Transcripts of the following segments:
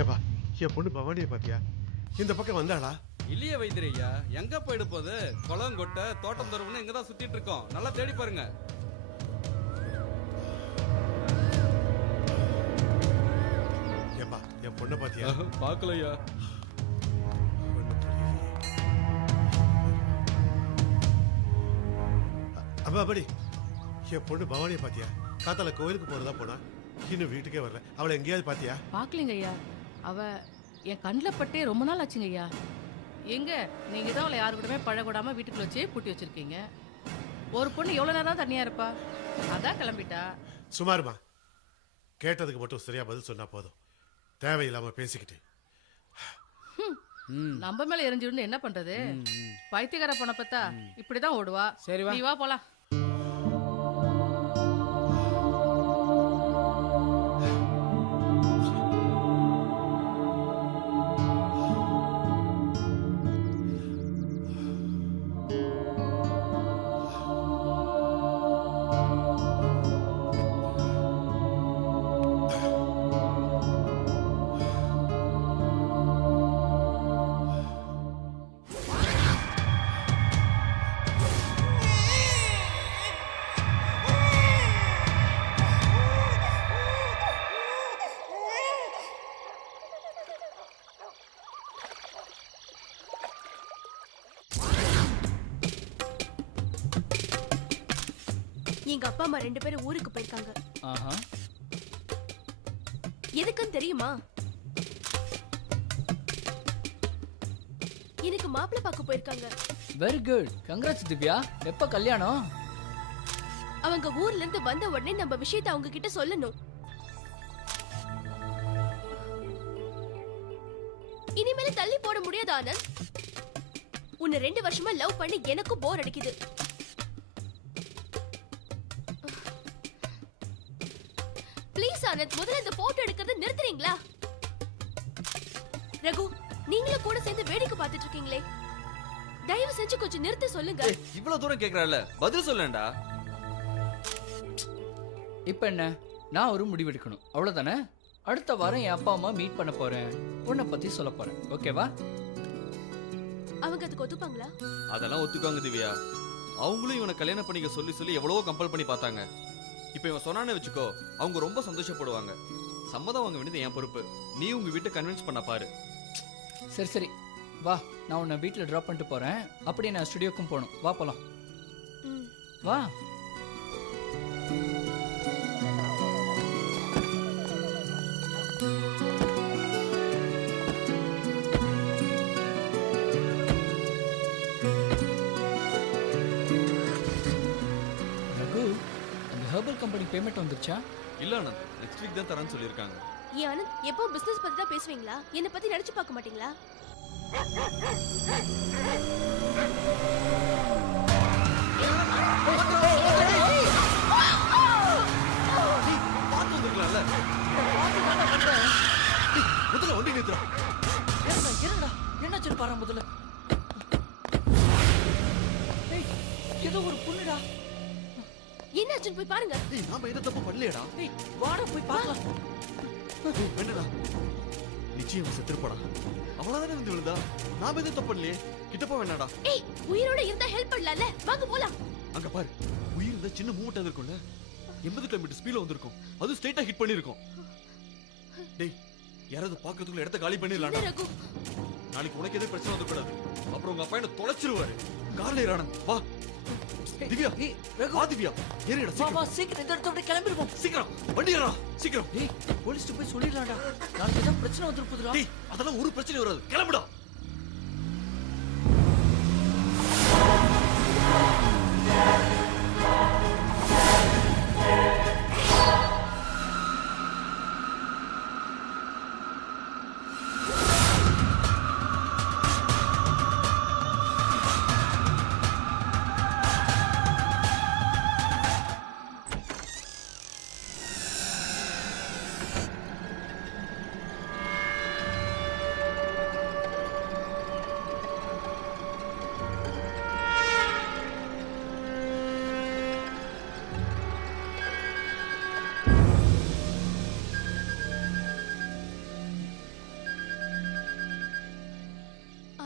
ஏப்பா என் பொண்ணு பவானியை பாத்தியா? இந்த பக்கம் வந்தாளா? இல்லையே வைத்திரையா, எங்க போயிடு போகுது? குளம் கொட்டை தோட்டம் தருவுன்னு இங்க தான் சுத்திட்டு இருக்கோம். நல்லா தேடி பாருங்க. ஏப்பா என் பொண்ணை பாத்தியா? பாக்கலையா? அப்பா அப்படி என் பொண்ணு பவானியை பாத்தியா? காத்தால கோயிலுக்கு போறதா போனா இன்னும் வீட்டுக்கே வரல. அவளை எங்கேயாவது பாத்தியா? பாக்கலங்க ஐயா. அவ என் கண்ணில் பட்டே ரொம்ப நாள் ஆச்சுங்க ஐயா. எங்க நீங்க தான் அவளை யாரு கூடமே பழகூடாம வீட்டுக்குள்ள வச்சே பூட்டி வச்சிருக்கீங்க. ஒரு பொண்ணு எவ்வளவு நேரம் தான் தனியா இருப்பா? அதான் கிளம்பிட்டா. சுமாருமா, கேட்டதுக்கு மட்டும் சரியா பதில் சொன்னா போதும். தேவையில்லாம பேசிக்கிட்டு நம்ம மேல எரிஞ்சிருந்து என்ன பண்றது? பைத்தியக்கார பொண்ணை பார்த்தா இப்படிதான் ஓடுவா. சரி வா. நீ வா போலாம். எங்க அப்பா அம்மா 2 பேரும் ஊருக்கு போயிருக்காங்க. ஆஹா. எதுக்குன்னு தெரியுமா? எனக்கு மாப்பிள்ளை பார்க்க போயிருக்காங்க. Very good. கங்க்ராட்ஸ் திவ்யா. எப்ப கல்யாணம்? அவங்க ஊர்ல இருந்து வந்த உடனே நம்ம விஷயத்தை அவங்க கிட்ட சொல்லணும். இனிமேல தள்ளி போட முடியாது ஆனந்த். உன்னை 2 வருஷமா லவ் பண்ணி எனக்கும் போர் அடிக்குது. ப்ளீஸ் ஆனந்த், முதல்ல இந்த போட்டோ எடுக்கிறத நிறுத்துறீங்களா? ரகு, நீங்களும் கூட சேர்ந்து வேடிக்கை பார்த்துட்டு இருக்கீங்களே, தயவு செஞ்சு கொஞ்சம் நிறுத்த சொல்லுங்க. இவ்வளவு தூரம் கேக்குறல, பதில் சொல்லேன்டா. இப்ப என்ன, நான் ஒரு முடிவெடுக்கணும், அவ்வளவுதானே? அடுத்த வாரம் என் அப்பா அம்மா மீட் பண்ண போறேன். உன்னை பத்தி சொல்ல போறேன். ஓகேவா? அவங்க அதுக்கு ஒத்துப்பாங்களா? அதெல்லாம் ஒத்துக்காங்க திவ்யா. அவங்களும் இவனை கல்யாணம் பண்ணிக்க சொல்லி சொல்லி எவ்வளவோ கம்பல் பண்ணி பார்த்தாங்க. இப்ப இவன் சொன்னானே வச்சுக்கோ, அவங்க ரொம்ப சந்தோஷப்படுவாங்க. சம்மதம் வாங்க வேண்டியது என் பொறுப்பு. நீ உங்க வீட்டை கன்வின்ஸ் பண்ண பாரு. சரி சரி வா, நான் உன்னை வீட்டுல டிராப் பண்ணிட்டு போறேன். அப்படியே நான் ஸ்டுடியோக்கும் போகணும். வா போலாம். வா. ரகு, அந்த ஹெர்பல் கம்பெனி பேமெண்ட் வந்துருச்சா? இல்ல ஆனந்த், நெக்ஸ்ட் வீக் தான் தரேன்னு சொல்லியிருக்காங்க. ஏன் ஆனந்த், எப்போ பிசினஸ் பத்தி தான் பேசுவீங்களா? என்ன பத்தி நினைச்சு பார்க்க மாட்டீங்களா? பார்த்து வந்துருக்கலாம்ல. முதல்ல வண்டி நிறுத்துறா. என்னடா என்னாச்சு பாரு முதல்ல. ஏய், ஏதோ ஒரு புண்ணுடா. என்னாச்சுன்னு போய் பாருங்க. நாம எந்த தப்பு பண்ணலையடா. ஏய், வாடா போய் பார்க்கலாம். என்னடா, நிச்சயம் செத்துருப்பாடா. அவ்வளவுதானே வந்து விழுந்தா. நாம எதுவும் தப்பு பண்ணலையே. கிட்டப்பா வேணாடா. ஏய், உயிரோட இருந்தா ஹெல்ப் பண்ணலாம்ல. வாங்க போலாம். அங்க பாரு, உயிர் இருந்தா சின்ன மூட்டை இருக்கும்ல. 80 கிலோமீட்டர் ஸ்பீட்ல வந்திருக்கும். அது ஸ்ட்ரைட்டா ஹிட் பண்ணிருக்கும். டேய், யாராவது பாக்குறதுக்குள்ள இடத்த காலி பண்ணிடலாம். ரகு, நாளைக்கு உனக்கு எதுவும் பிரச்சனை வந்துக்கூடாது. அப்புறம் உங்க அப்பா என்ன தொலைச்சிருவாரு. கார்ல ஏறானு வா. திவ்யா, ஏய், ரகு, வா திவ்யா. ஏறிடா வா வா, சீக்கிரம். சீக்கிரம் இந்த இடத்த விட்டு கிளம்பிடுவோம். சீக்கிரம் வண்டி ஏறா. சீக்கிரம். ஏய், போலீஸ்ட்டு போய் சொல்லிடலாம்டா. நாளைக்கு ஏதாவது பிரச்சனை வந்துருப்புதுடா. டேய், அதெல்லாம் ஒரு பிரச்சனை வராது. கிளம்புடா.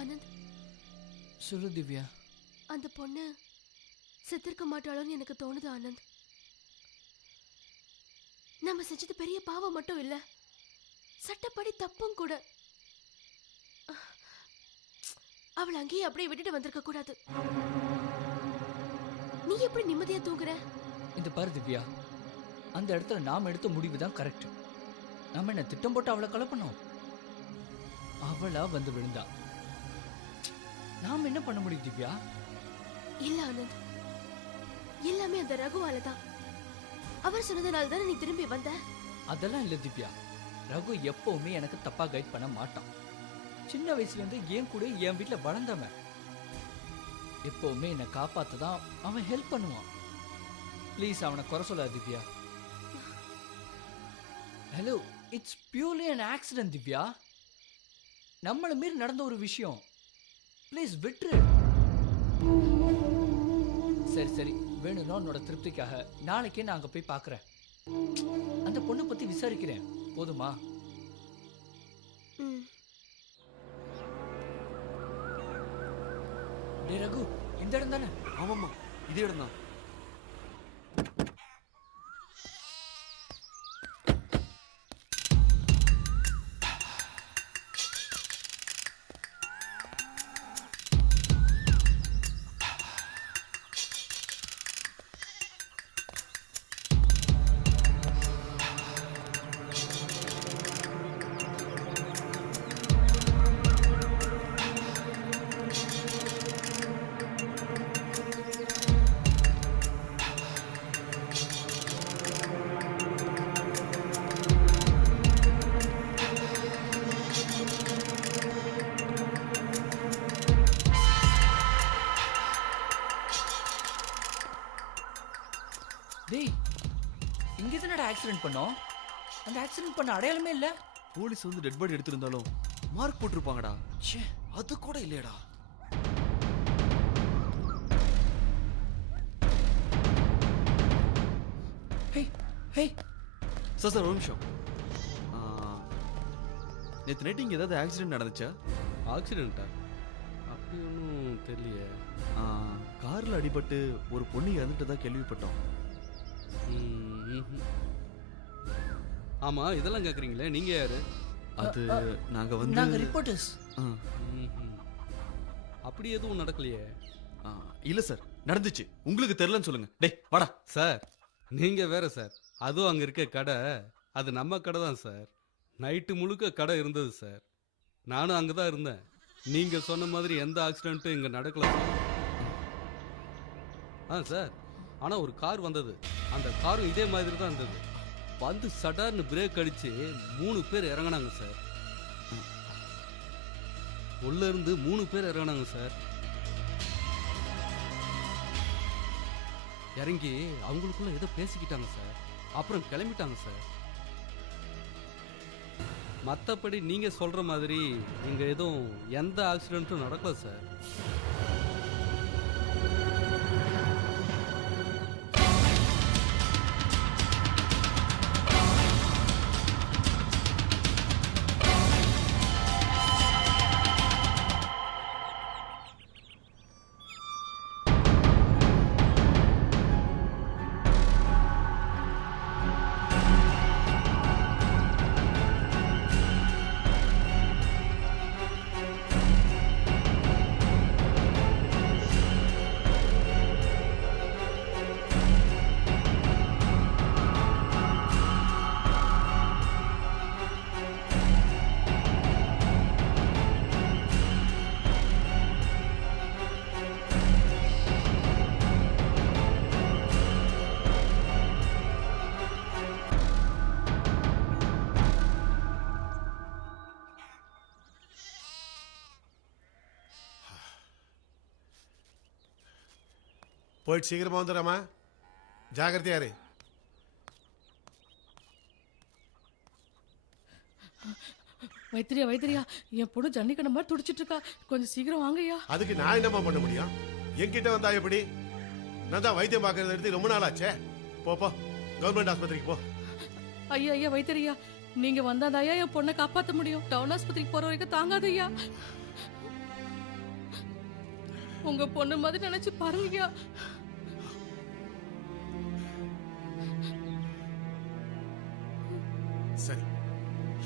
ஆனந்த், சொல்லு திவ்யா. அந்த பொண்ணு செத்திருக்க மாட்டாளோன்னு எனக்கு தோணுது ஆனந்த். நம்ம செஞ்சது பெரிய பாவம் மட்டும் இல்ல, சட்டப்படி தப்பும் கூட. அவள் அங்கேயே அப்படியே விட்டுட்டு வந்திருக்க கூடாது. நீ எப்படி நிம்மதியா தூங்குற? இந்த பாரு திவ்யா, அந்த இடத்துல நாம எடுத்த முடிவு தான் கரெக்ட். நாம என்ன திட்டம் போட்டு அவளை கொலை பண்ணோம்? அவளா வந்து விழுந்தா. நாம என்ன பண்ண முடியும் திவ்யா? இல்ல ஆனந்த், எல்லாமே அந்த ரகுவால தான். அவர் சொன்னதுனால தானே நீ திரும்பி வந்த. அதெல்லாம் இல்ல திவ்யா. ரகு எப்பவுமே எனக்கு தப்பா கைட் பண்ண மாட்டான். சின்ன வயசுல இருந்து என் கூட என் வீட்டுல வளர்ந்தவன். எப்பவுமே என்னை காப்பாத்ததான் அவன் ஹெல்ப் பண்ணுவான். ப்ளீஸ் அவனை குறை சொல்லாத Divya. Hello, it's purely an accident Divya. நம்மள மீறி நடந்த ஒரு விஷயம். ப்ளீஸ் விட்டுரு. சரி சரி, வேணும்னா உன்னோட திருப்திக்காக நாளைக்கே நான் அங்க போய் பார்க்கறேன். அந்த பொண்ணை பத்தி விசாரிக்கிறேன், போதுமா? டே ரகு, இந்த இடம் தானே? ஆமாம்மா, இதே இடம் தான். டேய், இங்கே தானடா ஆக்சிடென்ட் பண்ணோம். அந்த ஆக்சிடென்ட் பண்ண அடையாளமே இல்ல. போலீஸ் வந்து டெட் பாடி எடுத்திருந்தாலும் மார்க் போட்டிருப்பாங்கடா. ச்சே, அது கூட இல்லையடா. ஹே ஹே, சார் சார், ஒரு நிமிஷம். நேற்று நைட்டு இங்கே ஏதாவது ஆக்சிடென்ட் நடந்துச்சா? ஆக்சிடென்ட்டா? அப்படி ஒன்றும் தெரியலையே. காரில் அடிபட்டு ஒரு பொண்ணு இறந்துட்டு தான் கேள்விப்பட்டோம். ஆமாம், இதெல்லாம் கேட்குறீங்களே, நீங்கள் யார்? அது நாங்கள் வந்து நாங்க ரிப்போர்ட்டர்ஸ். அப்படி எதுவும் நடக்கலையே. இல்லை சார், நடந்துச்சு. உங்களுக்கு தெரிலன்னு சொல்லுங்க. டேய் வாடா. சார், நீங்கள் வேற சார். அதுவும் அங்கே இருக்க கடை, அது நம்ம கடை தான் சார். நைட்டு முழுக்க கடை இருந்தது சார். நானும் அங்கே தான் இருந்தேன். நீங்கள் சொன்ன மாதிரி எந்த ஆக்சிடென்ட்டும் இங்கே நடக்கல சார். சார், ஆனால் ஒரு கார் வந்தது. அந்த காரும் இதே மாதிரி தான் இருந்தது. வந்து சடார்னு பிரேக் அடித்து 3 பேர் இறங்கினாங்க சார். உள்ள இருந்து 3 பேர் இறங்கினாங்க சார். இறங்கி அவங்களுக்குள்ள ஏதோ பேசிக்கிட்டாங்க சார். அப்புறம் கிளம்பிட்டாங்க சார். மற்றபடி நீங்கள் சொல்கிற மாதிரி இங்கே எதுவும் எந்த ஆக்சிடென்ட்டும் நடக்கல சார். போயிட்டு சீக்கிரமா வந்துடுறமா, ஜாகிரதையா இரு. வைத்திரியா வைத்திரியா, என் பொண்ணு ஜன்னிக்கண்ண மாதிரி துடிச்சிட்டு இருக்கா. கொஞ்சம் சீக்கிரம் வாங்கய்யா. அதுக்கு நான் என்னமா பண்ண முடியும்? என்கிட்ட வந்தா எப்படி? நான் தான் வைத்தியம் பார்க்கறது எடுத்து ரொம்ப நாள் ஆச்சே. போ போ, கவர்மெண்ட் ஆஸ்பத்திரிக்கு போ. ஐயா ஐயா வைத்திரியா, நீங்க வந்தாதாயா என் பொண்ணை காப்பாற்ற முடியும். டவுன் ஆஸ்பத்திரிக்கு போற வரைக்கும் தாங்காதையா. உங்க பொண்ணு மாதிரி நினைச்சு பாருங்கய்யா. சரி,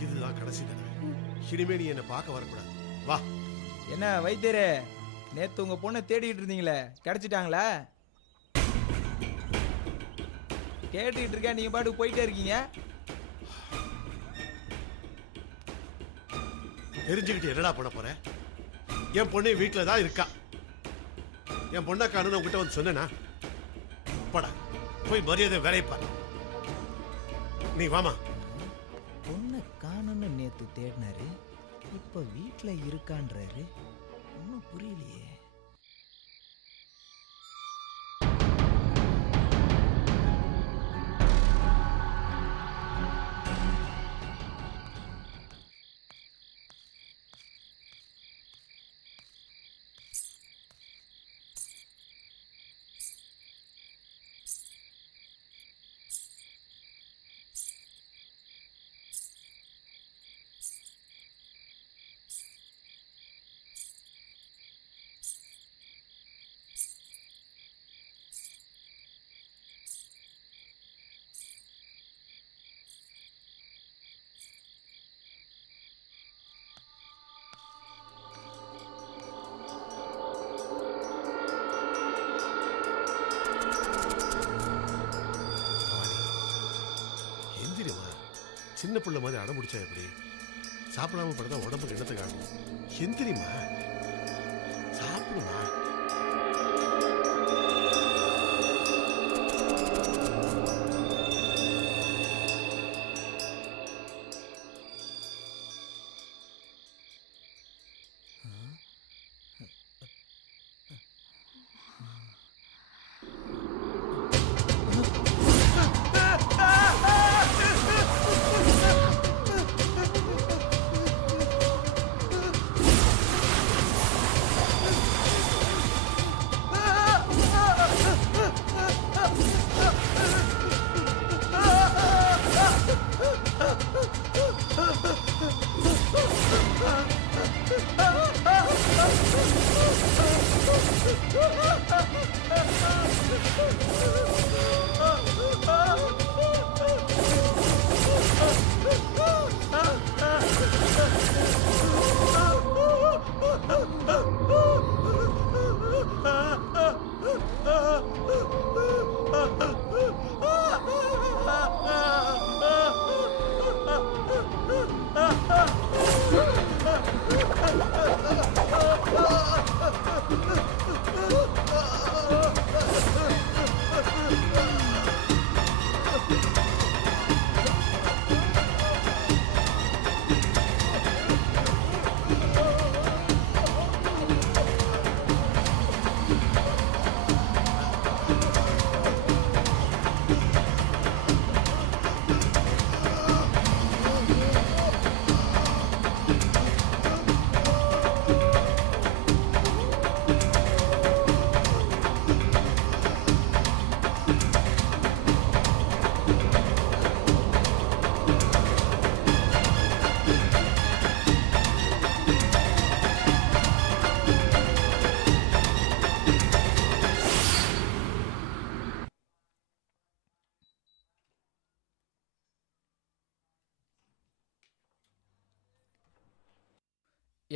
இதுதான் கடைசி தடவை. இனிமே நீ என்ன பார்க்க வரக்கூடாது. வா. என்ன வைத்தியரே, நேத்து உங்க பொண்ணை தேடிட்டு இருந்தீங்களே, கிடைச்சிட்டாங்களா? கேட்டுக்கிட்டு இருக்கேன், நீங்க பாட்டுக்கு போயிட்டே இருக்கீங்க. தெரிஞ்சுக்கிட்டு என்னடா பண்ண போற? என் பொண்ணு வீட்டுல தான் இருக்கா. என் பொண்ணை காணுன்னு உங்ககிட்ட வந்து சொன்னேனா? போடா, போய் மரியாதை வேலையை பாரு. நீ வாமா. பொண்ணை காணுன்னு நேத்து தேடினாரு, இப்ப வீட்டுல இருக்கான்றாரு. ஒன்னும் புரியலையே. சின்ன பிள்ளை மாதிரி அடம் பிடிச்சா எப்படி? சாப்பிடாம படுத்தா உடம்புக்கு என்னத்துக்கு ஆகும்? எந்திரிமா, சாப்பிடுமா.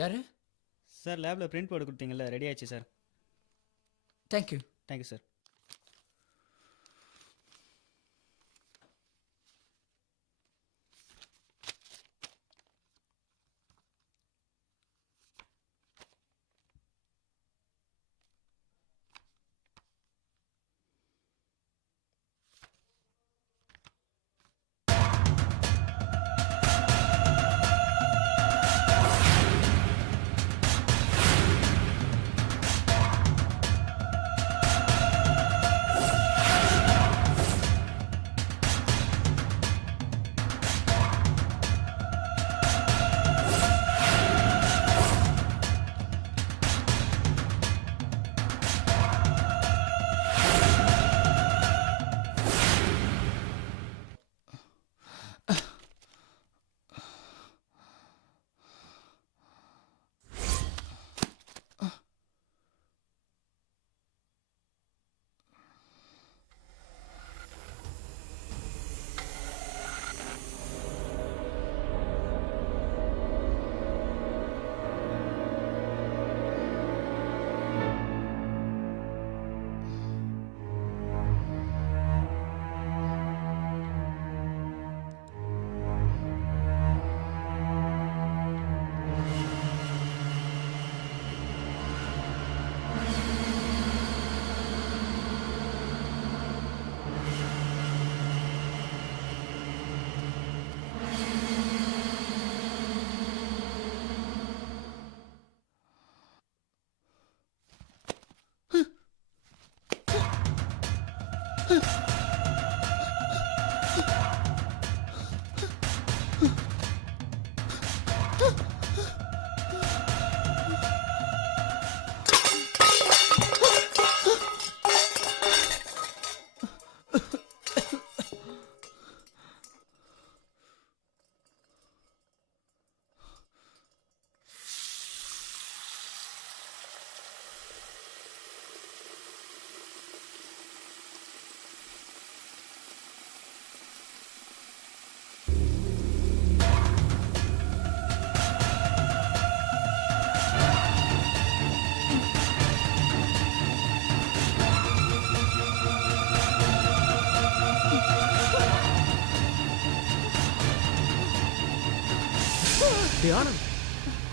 யாரு? சார் லேபில் பிரிண்ட் போட்டு கொடுத்தீங்கல்ல, ரெடி ஆயிடுச்சு சார். தேங்க்யூ. Thank you sir. டேய் ஆனந்த்,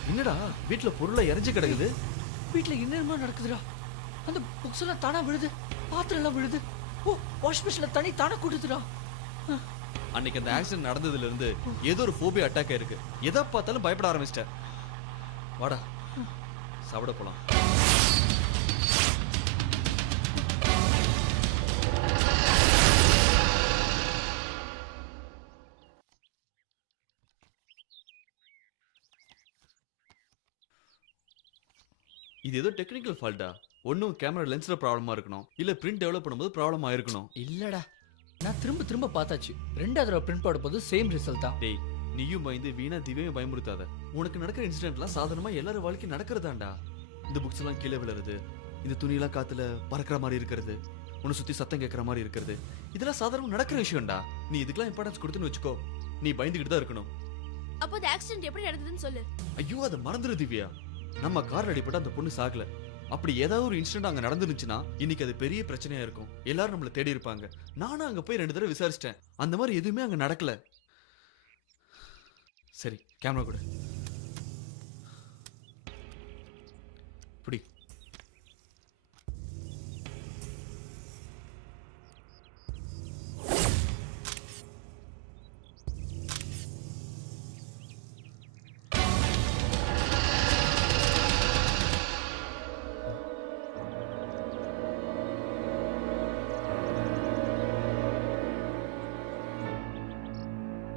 என்னடா வீட்ல பொருளை இறஞ்சி கிடக்குது? வீட்ல என்னென்னமோ நடக்குதுடா. அந்த புக்ஸ் எல்லாம் தானா விழுது, பாத்திரம் எல்லாம் விழுது. ஓ, வாஷ் மிஷின்ல தண்ணி தானா கூடுதுடா. அன்னைக்கு அந்த ஆக்சிடென்ட் நடந்ததுல இருந்து ஏதோ ஒரு ஃபோபியா அட்டாக் ஆயிருக்கு. எதை பார்த்தாலும் பயப்பட ஆரம்பிச்சிட்டேன். வாடா சாப்பிட போலாம். இது ஏதோ டெக்னிக்கல் ஃபால்ட்டா? ஒன்னும் கேமரா லென்ஸ்ல ப்ராப்ளமா இருக்கணும், இல்ல பிரிண்ட் டெவலப் பண்ணும்போது ப்ராப்ளம் ஆயிருக்கணும். இல்லடா, நான் திரும்ப திரும்ப பார்த்தாச்சு. ரெண்டாவது தடவை பிரிண்ட் போட போது சேம் ரிசல்ட் தான். டேய், நீயும் பயந்து வீணா திவ்யாவையும் பயமுறுத்தாத. உனக்கு நடக்கிற இன்சிடென்ட்லாம் சாதாரணமா எல்லாரும் வாழ்க்கை நடக்கிறதாண்டா. இந்த புக்ஸ் எல்லாம் கீழே விழுறது, இந்த துணியெல்லாம் காத்துல பறக்கிற மாதிரி இருக்கிறது, உன்னை சுத்தி சத்தம் கேட்கற மாதிரி இருக்கிறது, இதெல்லாம் சாதாரணமா நடக்கிற விஷயம்டா. நீ இதுக்கெல்லாம் இம்பார்ட்டன்ஸ் கொடுத்துன்னு வச்சுக்கோ, நீ பயந்துகிட்டு தான் இருக்கணும். அப்போ அந்த ஆக்சிடென்ட் எப்படி நடந்ததுன்னு சொல்லு. ஐயோ, அதை மறந்துரு திவ்யா. நம்ம கார் அடிபட்டு அந்த பொண்ணு சாகல. அப்படி ஏதாவது ஒரு இன்சிடென்ட் அங்க நடந்துருச்சுன்னா இன்னைக்கு அது பெரிய பிரச்சனையா இருக்கும். எல்லாரும் நம்மள தேடி இருப்பாங்க. நானும் அங்க போய் 2 தடவை விசாரிச்சிட்டேன். அந்த மாதிரி எதுவுமே அங்க நடக்கல. சரி, கேமரா கொடு. புடி.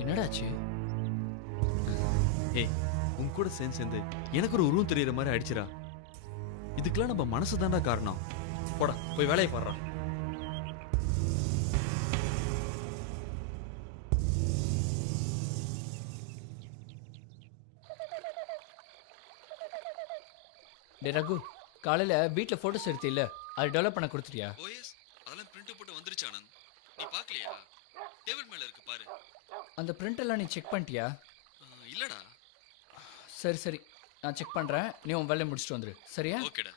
என்னடாச்சு? ஏய், உன் கூட சேர்ந்து எனக்கு ஒரு உருவம் தெரியற மாதிரி ஆயிடுச்சுடா. இதுக்கெல்லாம் நம்ம மனசு தான்டா காரணம். போடா, போய் வேலையை பாடுறா. டே ரகு, காலையில வீட்ல போட்டோஸ் எடுத்து இல்ல, அது டெவலப் பண்ண கொடுத்துட்டியா? ஓஎஸ் அதெல்லாம் பிரிண்ட் போட்டு வந்துருச்சு ஆனந்த். நீ பார்க்கலையா? டேபிள் மேல இருக்கு பாரு. அந்த பிரிண்ட் எல்லாம் நீ செக் பண்ணிட்டியா? இல்லடா. சரி சரி, நான் செக் பண்றேன். நீ உன் வேலையை முடிச்சுட்டு வந்துரு, சரியா? ஓகேடா.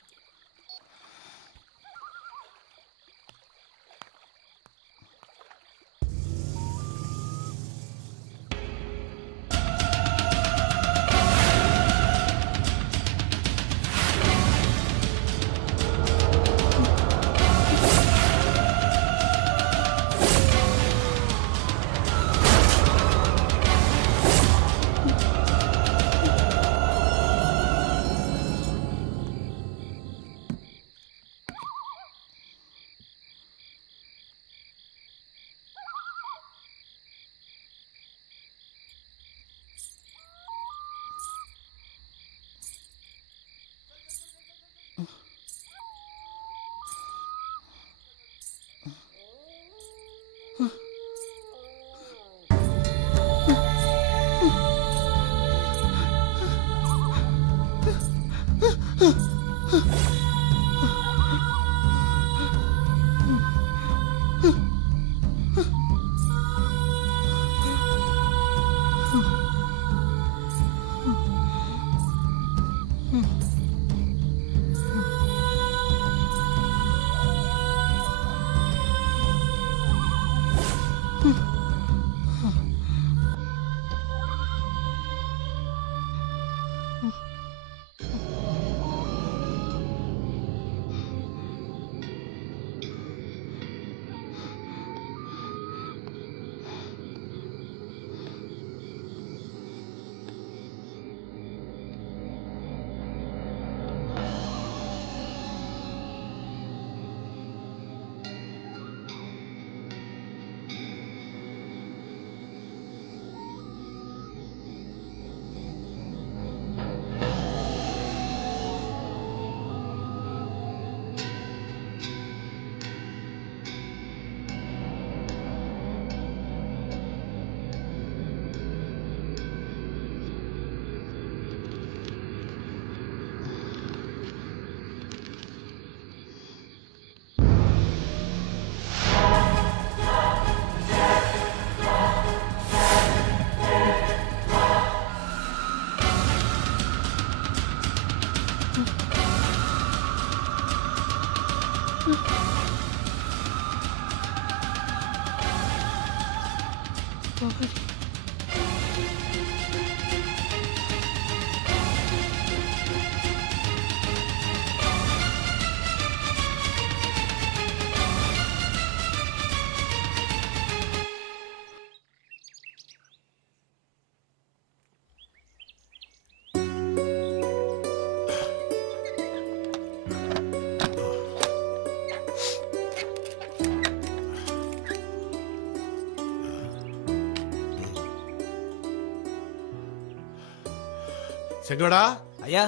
செங்கோடா ஐயா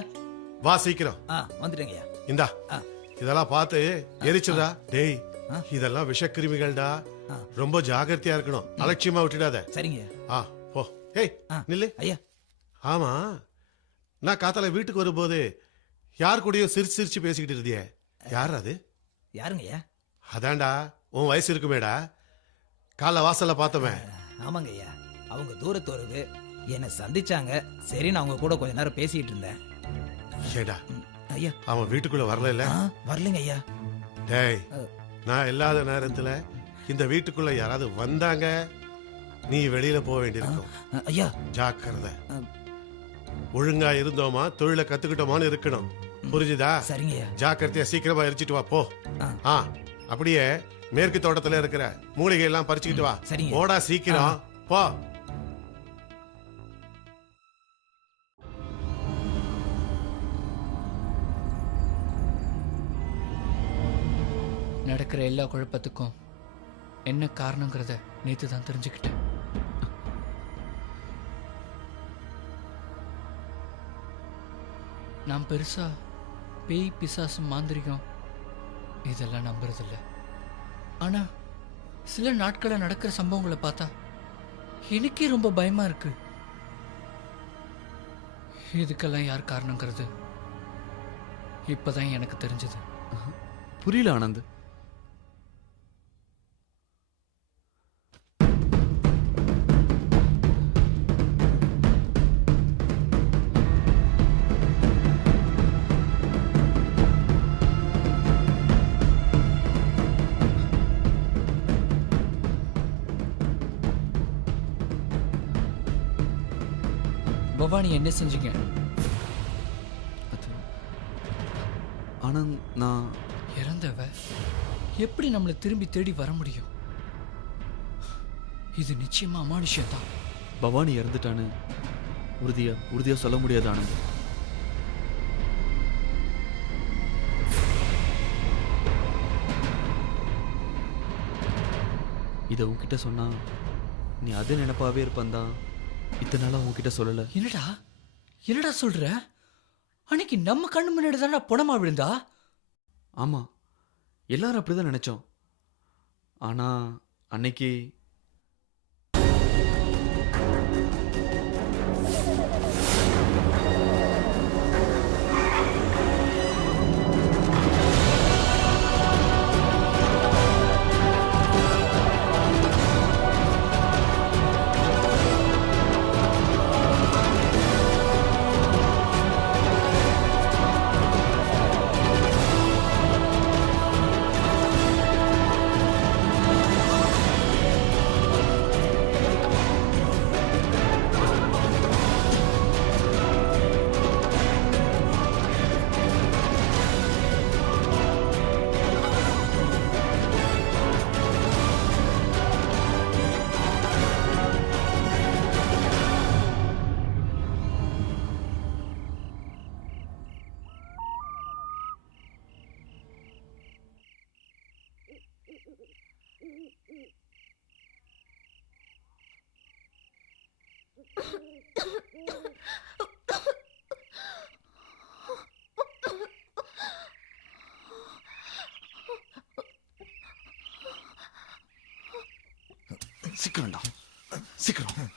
வா சீக்கிரம். வந்துட்டேங்க ஐயா. இந்தா ஆ. இதெல்லாம் பார்த்து எரிச்சுடா. டேய் ஆ. இதெல்லாம் விஷக்கிருமிகள்டா. ஆ. ரொம்ப ஜாகிரதையா இருக்கணும். அலட்சியமா விட்டுடாத. சரிங்க ஆ போ. ஏய் ஆ. நில்லு. ஐயா. ஆமா நான் காத்தால வீட்டுக்கு வரும்போது யார் கூடயும் சிரிச்சு சிரிச்சு பேசிக்கிட்டு இருந்தியே, யார் அது? யாருங்க ஐயா? அதான்டா உன் வயசு இருக்குமேடா, காலைல வாசல்ல பார்த்தவன். ஆமாங்க ஐயா, அவங்க தூரத்தோருது என்னை சந்திச்சாங்க. சரி நான் அவங்க கூட கொஞ்ச நேரம் பேசிட்டு இருந்தேன். ஏடா ஐயா அவன் வீட்டுக்குள்ள வரல இல்ல? வரலங்க ஐயா. டேய் நான் இல்லாத நேரத்துல இந்த வீட்டுக்குள்ள யாராவது வந்தாங்க, நீ வெளியில போக வேண்டியிருக்கும். ஐயா ஜாக்கிரதை. ஒழுங்கா இருந்தோமா தொழிலை கத்துக்கிட்டோமான்னு இருக்கணும். புரிஞ்சுதா? சரிங்க ஐயா. ஜாக்கிரதையா சீக்கிரமா எரிச்சிட்டு வா போ. ஆ அப்படியே மேற்கு தோட்டத்துல இருக்கிற மூலிகை எல்லாம் பறிச்சுக்கிட்டு வா. சரிங்க. போடா சீக்கிரம் போ. நடக்கிற எல்லா குழப்பத்துக்கும் என்ன காரணங்கிறத நேத்து தான் தெரிஞ்சுக்கிட்டேன். நான் பெருசா பேய் பிசாசு மாந்திரிகம் இதெல்லாம் நம்புறதில்ல. ஆனா சில நாட்களை நடக்கிற சம்பவங்களை பார்த்தா எனக்கே ரொம்ப பயமா இருக்கு. இதுக்கெல்லாம் யார் காரணங்கிறது இப்பதான் எனக்கு தெரிஞ்சது. புரியல ஆனந்த். பவானி என்ன செஞ்சீங்க? ஆனந்த் நான் இறந்தவ எப்படி நம்மளை திரும்பி தேடி வர முடியும்? இது நிச்சயமா அமானுஷ்யம் தான். பவானி இறந்துட்டான்னு உறுதியா சொல்ல முடியாது ஆனந்த். இதை உன்கிட்ட சொன்னா நீ அதே நினைப்பாவே இருப்பந்தான் இத்தனை நாளா உன்கிட்ட சொல்லல. என்னடா சொல்ற? அன்னைக்கு நம்ம கண்ணு முன்னாடி தானே பணமா விழுந்தா? ஆமா, எல்லாரும் அப்படிதான் நினைச்சோம். ஆனா அன்னைக்கு சீக்கிரம்டா சீக்கிரம்.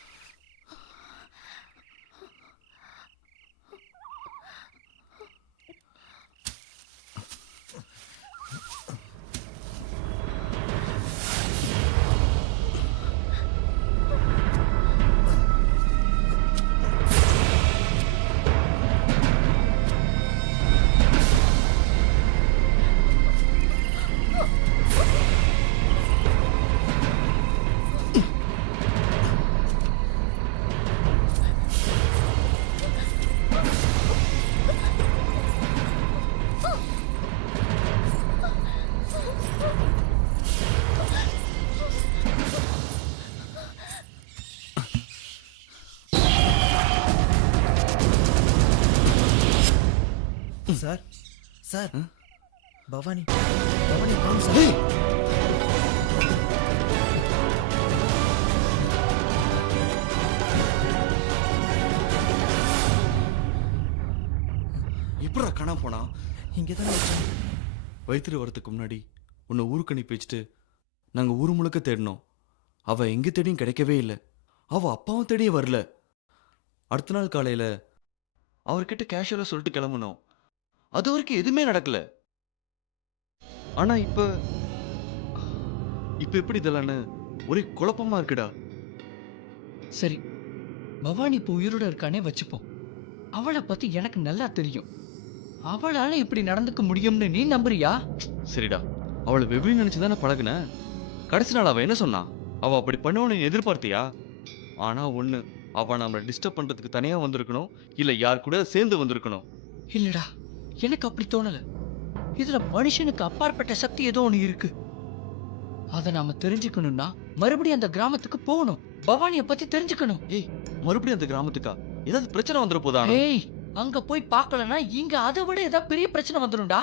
சார் சார் பவானி பவானி வாங்க சார். எப்படா காணாம போனா? இங்கே தான் வச்சேன். வயிற்று வரதுக்கு முன்னாடி உன்னை ஊருக்கு அனுப்பி வச்சுட்டு நாங்கள் ஊர் முழுக்க தேடினோம். அவள் எங்கே தேடியும் கிடைக்கவே இல்லை. அவள் அப்பாவும் தேடியும் வரல. அடுத்த நாள் காலையில் அவர்கிட்ட கேஷுவலாக சொல்லிட்டு கிளம்புனோம். அது வரைக்கும் எதுவுமே நடக்கல. ஆனால் இப்போ எப்படி இதெல்லாம்னு ஒரே குழப்பமா இருக்குடா. சரி, பவானி இப்போ உயிரோட இருக்கானே வச்சுப்போம். அவளை பத்தி எனக்கு நல்லா தெரியும். அவளால இப்படி நடந்துக்க முடியும்னு நீ நம்புறியா? சரிடா, அவளை வெவ்ரி நினச்சி தானே பழகுன. கடைசி நாள் அவள் என்ன சொன்னா? அவள் அப்படி பண்ணுவான்னு நீ எதிர்பார்த்தியா? ஆனால் ஒன்று, அவள் நம்மளை டிஸ்டர்ப் பண்ணுறதுக்கு தனியாக வந்திருக்கணும், இல்லை யார் கூட சேர்ந்து வந்திருக்கணும். இல்லடா, எனக்கு அப்படி தோணல. இதுல மனுஷனுக்கு அப்பாற்பட்ட சக்தி ஏதோ ஒன்று இருக்கு. அதை நாம தெரிஞ்சுக்கணும்னா மறுபடியும் அந்த கிராமத்துக்கு போகணும். பவானியை பத்தி தெரிஞ்சுக்கணும். ஏய், மறுபடியும் அந்த கிராமத்துக்கா? ஏதாவது பிரச்சனை வந்துட போதா? ஏய், அங்க போய் பார்க்கலன்னா இங்க அதை விட ஏதாவது பெரிய பிரச்சனை வந்துடும்டா.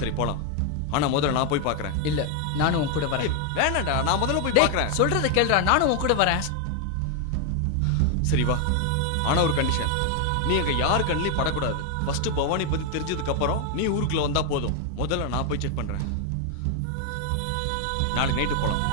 சரி போலாம். ஆனா முதல்ல நான் போய் பார்க்கறேன். இல்ல, நானும் உன் கூட வரேன். வேணாம்டா, நான் முதல்ல போய் பார்க்கறேன். சொல்றத கேளுடா, நானும் உன் கூட வரேன். சரி வா. ஆனா ஒரு கண்டிஷன், நீ அங்க யார் கண்ணிலையும் படக்கூடாது. ஃபர்ஸ்ட் பவானி பத்தி தெரிஞ்சதுக்கு அப்புறம் நீ ஊருக்குள்ள வந்தா போதும். முதல்ல நான் போய் செக் பண்றேன். நாளைக்கு நைட்டு போலாம்.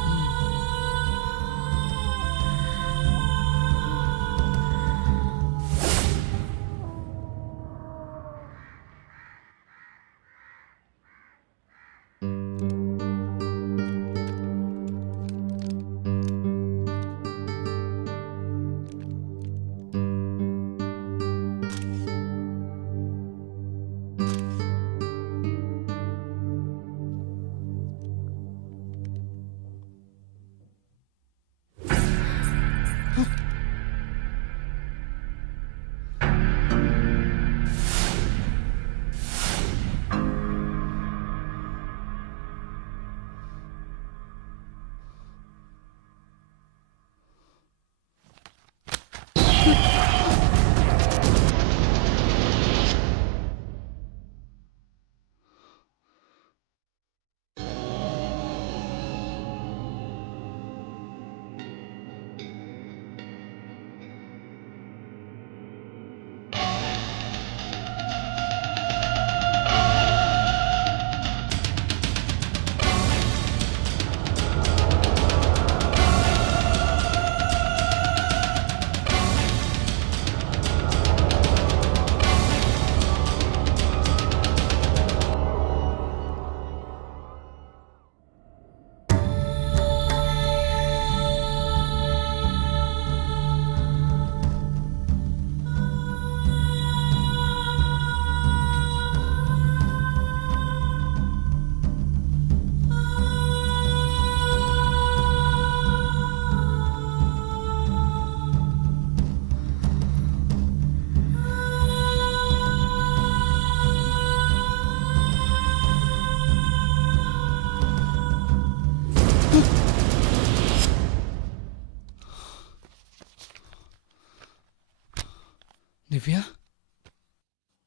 திவ்யா,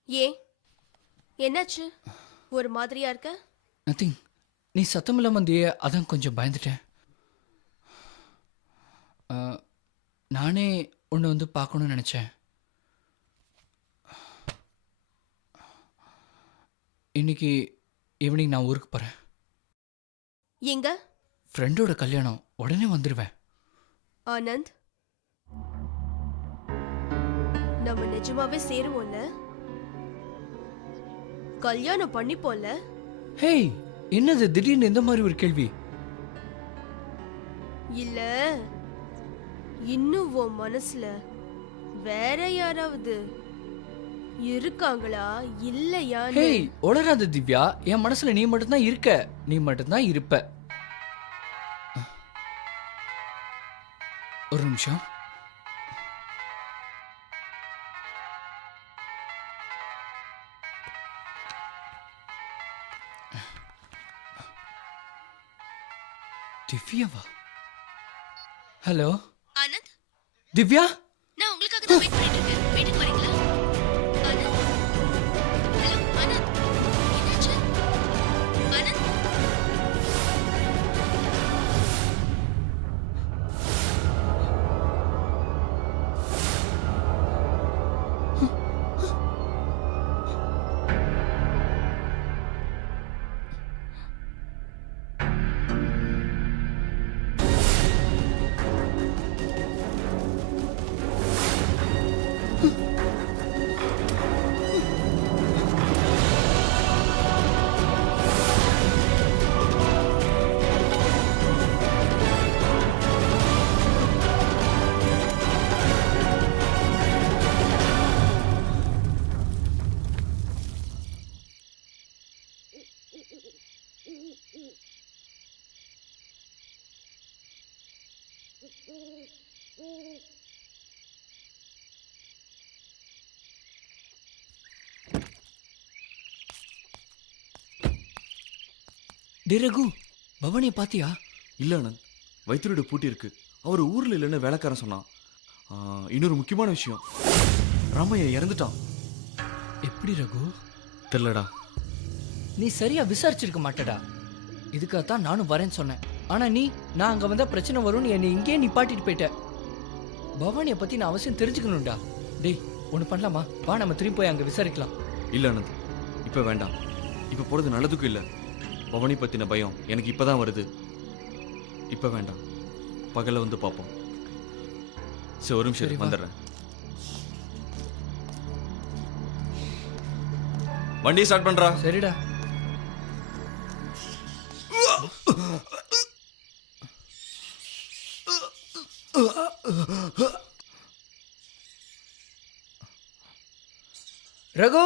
ஏன் என்னாச்சு? ஒரு மாதிரியா இருக்க? நத்திங். நீ சத்தம் இல்லாம வந்தியே, அதான் கொஞ்சம் பயந்துட்டேன். நானே உன்னை வந்து பார்க்கணும்னு நினைச்சேன். இன்னைக்கு ஈவினிங் நான் ஊருக்கு போறேன். எங்க? ஃப்ரெண்டோட கல்யாணம், உடனே வந்துடுவேன். ஆனந்த், நம்ம நிஜமாவே சேருவோம்ல? கல்யாணம் பண்ணிப்போம்ல? ஹேய், என்னது திடீர்னு இந்த மாதிரி ஒரு கேள்வி? இல்ல, இன்னும் உன் மனசுல வேற யாராவது இருக்காங்களா இல்லையா? ஹேய், உளராத திவ்யா. என் மனசுல நீ மட்டும்தான் இருக்க. நீ மட்டும்தான் இருப்ப. ஒரு நிமிஷம். திவ்யாவா? ஹலோ ஆனந்த், திவ்யா. தான் வெயிட் பண்ணிட்டு இருக்கேன். வீட்டுக்கு வரீங்களா? ஆனந்த். ஹலோ ஆனந்த். என்னாச்சு? ஆனந்த். டே ரகு, பவானியை பாத்தியா? இல்ல அண்ணன், வைத்தியரோட பூட்டி இருக்கு. அவர் ஊர்ல இல்லைன்னு வேலைக்காரன் சொன்னான். இன்னொரு முக்கியமான விஷயம், ராமையா இறந்துட்டான். எப்படி ரகு? தெரியலடா. நீ சரியா விசாரிச்சிருக்க மாட்டடா. இதுக்காகத்தான் நானும் வரேன்னு சொன்னேன். ஆனா நீ நான் அங்க வந்தா பிரச்சனை வரும்னு என்னை இங்கேயே நிப்பாட்டிட்டு போயிட்ட. பவானியை பத்தி நான் அவசியம் தெரிஞ்சுக்கணும்டா. டேய், ஒண்ணு பண்ணலாமா? வா, நம்ம திரும்பி போய் அங்க விசாரிக்கலாம். இல்ல அனந்த், இப்ப வேண்டாம். இப்ப போறது நல்லதுக்கும் இல்ல. பவானி பத்தின பயம் எனக்கு இப்பதான் வருது. இப்ப வேண்டாம், பகல வந்து பார்ப்போம். சரி, ஒரு நிமிஷம் வந்துடுறேன். வண்டி ஸ்டார்ட் பண்றா. சரிடா. ரகு,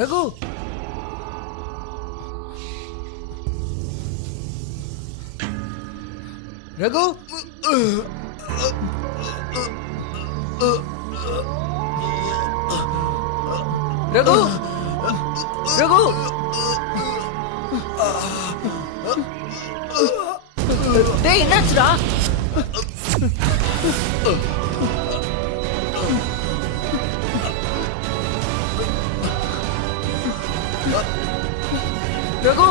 ரகு, ரகு, ரகு, ரகு, டேய் என்னாச்சுடா? ரகு,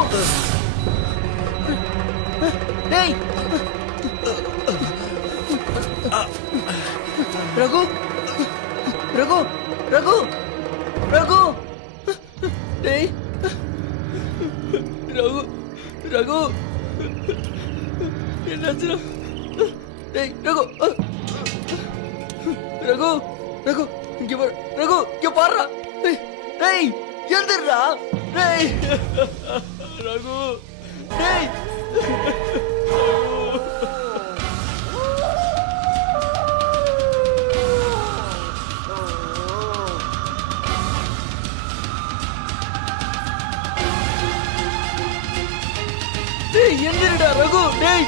டேய் ரகு, ரகு, ரகு, ரகு, டேய் ரகு, ரகு, என்னாச்சுடா? டேய் ரகு, ரகு, ரகு, இங்க பாரு. ரகு, இங்க பாருடா. டேய் எந்திரடா. டேய் ரகு, டேய் டேய் எந்திரடா ரகு. டேய்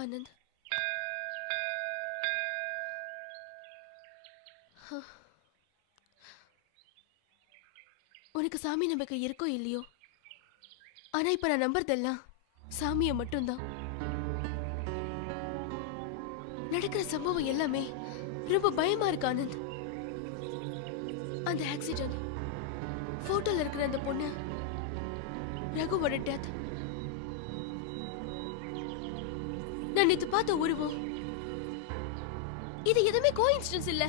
ஆனந்த், உனக்கு சாமி நம்பிக்கை இருக்கோ இல்லையோ, ஆனா இப்ப நான் நம்புறதெல்லாம் சாமியை மட்டும்தான். நடக்கிற சம்பவம் எல்லாமே ரொம்ப பயமா இருக்கு ஆனந்த். அந்த ஆக்சிடென்ட், போட்டோல இருக்கிற அந்த பொண்ணு, ரகுவோட டெத், நான் நேத்து பார்த்த உருவம், இது எதுவுமே கோஇன்சிடென்ஸ் இல்ல.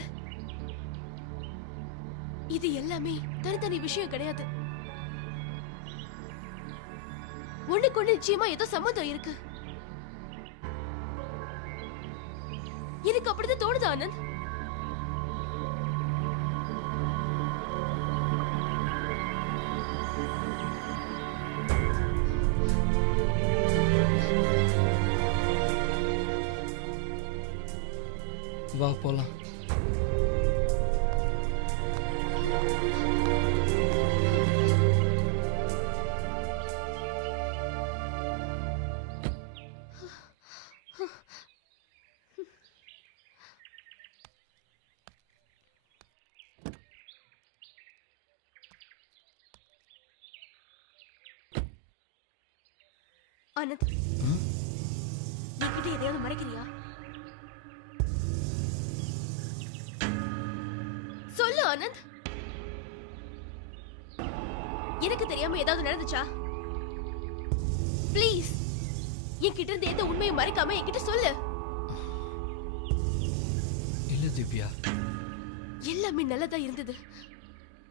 இது எல்லாமே தனித்தனி விஷயம் கிடையாது. ஒண்ணுக்கு ஒண்ணு நிச்சயமா ஏதோ சம்மந்தம் இருக்கு. எனக்கு அப்படிதான் தோணுது ஆனந்த். வா போலாம். ஆனந்த், என்கிட்ட எதையாவது மறைக்கிறியா? சொல்லு ஆனந்த். எனக்கு தெரியாம ஏதாவது நடந்துச்சா? ப்ளீஸ், என்கிட்ட இருந்து எந்த உண்மையும் மறைக்காம என்கிட்ட சொல்லு. இல்ல திவ்யா, எல்லாமே நல்லதா இருந்தது.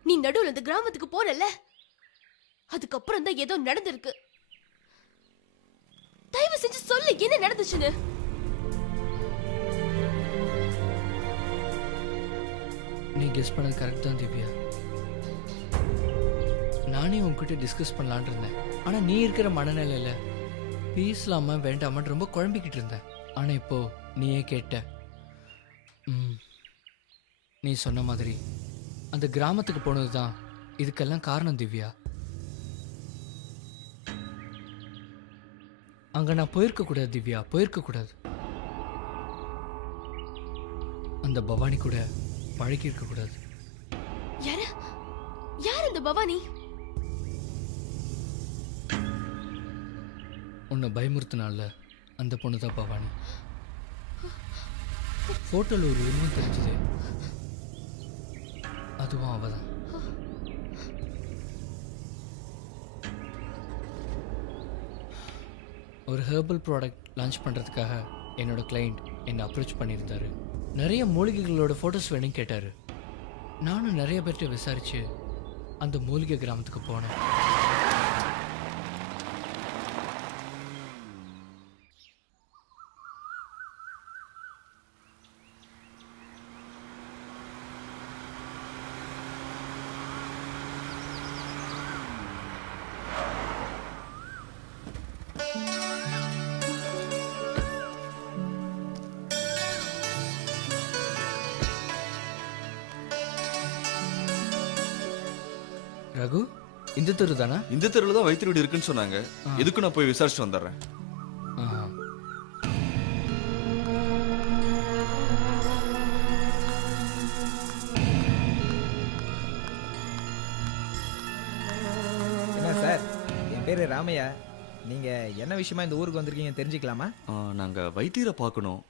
நீ நடுவுல இந்த கிராமத்துக்கு போனல, அதுக்கப்புறம் தான் ஏதோ நடந்திருக்கு. தயவு செஞ்சு சொல்லு, என்ன நடந்துச்சுன்னு. நீ கெஸ் பண்ணது கரெக்ட் தான் திவ்யா. நானே உன்கிட்ட டிஸ்கஸ் பண்ணலான் இருந்தேன். ஆனா நீ இருக்கிற மனநிலையில பேசலாமா வேண்டாமான்னு ரொம்ப குழம்பிக்கிட்டு இருந்தேன். ஆனா இப்போ நீயே கேட்ட. நீ சொன்ன மாதிரி அந்த கிராமத்துக்கு போனது தான் இதுக்கெல்லாம் காரணம் திவ்யா. அங்க நான் போயிருக்க கூடாது திவ்யா, போயிருக்க கூடாது. அந்த பவானி கூட பழகி இருக்க கூடாது. யார் அந்த பவானி? உன்னை பயமுறுத்தினால அந்த பொண்ணு தான் பவானி. போட்டோல ஒரு உருவம் தெரிஞ்சது, அதுவும் அவதான். ஒரு ஹெர்பல் ப்ராடக்ட் லான்ச் பண்ணுறதுக்காக என்னோட கிளைண்ட் என்னை அப்ரோச் பண்ணியிருந்தாரு. நிறைய மூலிகைகளோட ஃபோட்டோஸ் வேணும் கேட்டார். நானும் நிறைய பேர்கிட்ட விசாரித்து அந்த மூலிகை கிராமத்துக்கு போனேன். ரகு, இந்த தெரு தானே? இந்த தெருவில் தான் வைத்திய வீடு இருக்குன்னு சொன்னாங்க. எதுக்கு நான் போய் விசாரிச்சுட்டு வந்துடுறேன். என்ன சார், என் பேரு ராமையா. நீங்க என்ன விஷயமா இந்த ஊருக்கு வந்திருக்கீங்க தெரிஞ்சுக்கலாமா? நாங்கள் வைத்தியரை பார்க்கணும்.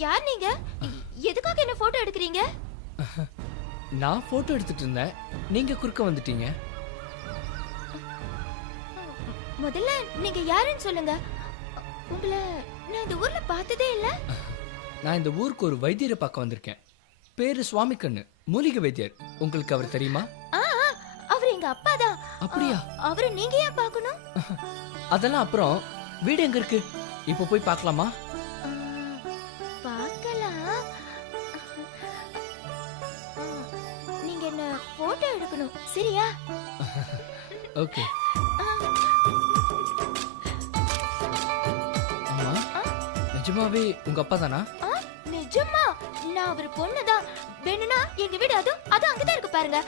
யார் நீங்க? எதுக்காக என்ன போட்டோ எடுக்கிறீங்க? நான் போட்டோ எடுத்துட்டு இருந்தேன், நீங்க குறுக்க வந்துட்டீங்க. முதல்ல நீங்க யாருன்னு சொல்லுங்க. உங்களை நான் இந்த ஊர்ல பார்த்ததே இல்ல. நான் இந்த ஊருக்கு ஒரு வைத்தியரை பார்க்க வந்திருக்கேன். பேரு சுவாமி கண்ணு, மூலிகை வைத்தியர். உங்களுக்கு அவர் தெரியுமா? அவர் எங்க அப்பா தான். அப்படியா? அவரை நீங்க ஏன் பார்க்கணும்? அதெல்லாம் அப்புறம். வீடு எங்க இருக்கு? இப்போ போய் பார்க்கலாமா? பார்க்கலாம். நீங்க என்ன போட்டோ எடுக்கணும், சரியா? ஓகே. அம்மா, நிஜமாவே உங்க அப்பா தானா? நிஜமா? நான் அவர் பொண்ணுதான். வேணும்னா எங்க வீடு அது அங்கதான் இருக்கு பாருங்க.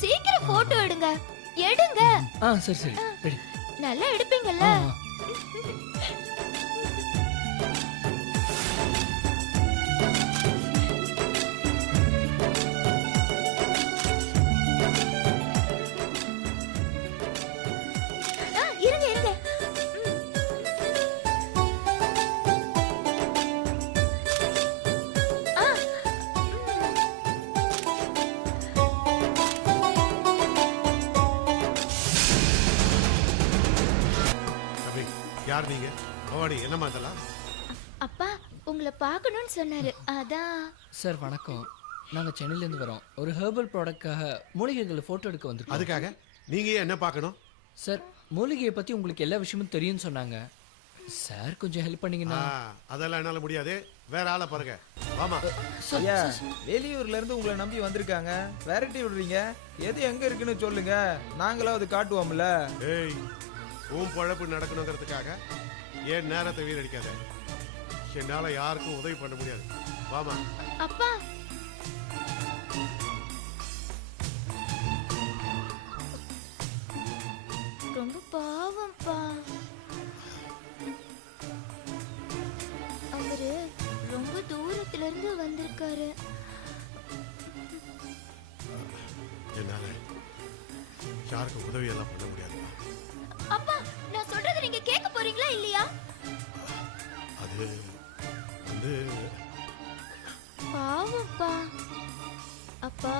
சீக்கிரம் போட்டோ எடுங்க. எடுங்க. சரி சரி. ரெடி. நல்லா எடுப்பீங்கல்ல? இருங்க இருங்க. தம்பி, யார் நீங்க? பவானி, என்னம்மா இதெல்லாம்? அப்பா உங்களை பார்க்கணும்னு சொன்னாரு, அதான். சார் வணக்கம். நாங்க சென்னையில இருந்து வரோம். ஒரு ஹெர்பல் ப்ராடக்ட்காக மூலிகைகளை போட்டோ எடுக்க வந்திருக்கோம். அதுக்காக நீங்க ஏன் என்ன பார்க்கணும்? சார், மூலிகையை பத்தி உங்களுக்கு எல்லா விஷயமும் தெரியும்னு சொன்னாங்க. சார் கொஞ்சம் ஹெல்ப் பண்ணீங்கன்னா. அதெல்லாம் என்னால முடியாது. வேற ஆளை பாருங்க. வாமா. ஐயா, வெளியூர்ல இருந்து உங்களை நம்பி வந்திருக்காங்க, விரட்டி விடுறீங்க. எது எங்க இருக்குன்னு சொல்லுங்க, நாங்களாவது காட்டுவோம்ல. ஏய், உன் பொழப்பு நடக்கணுங்கிறதுக்காக ஏன் நேரத்தை வீணடிக்காத. என்னால யாருக்கும் உதவி பண்ண முடியாது. வாமா. அப்பா ரொம்ப பாவம்ப்பா. அவரு ரொம்ப தூரத்துல இருந்து வந்திருக்காரு. என்னால யாருக்கும் உதவி எல்லாம் பண்ண முடியாது. அப்பா, நான் சொல்றதை நீங்க கேட்க போறீங்களா இல்லையா? அது வந்து பாவம்ப்பா. அப்பா,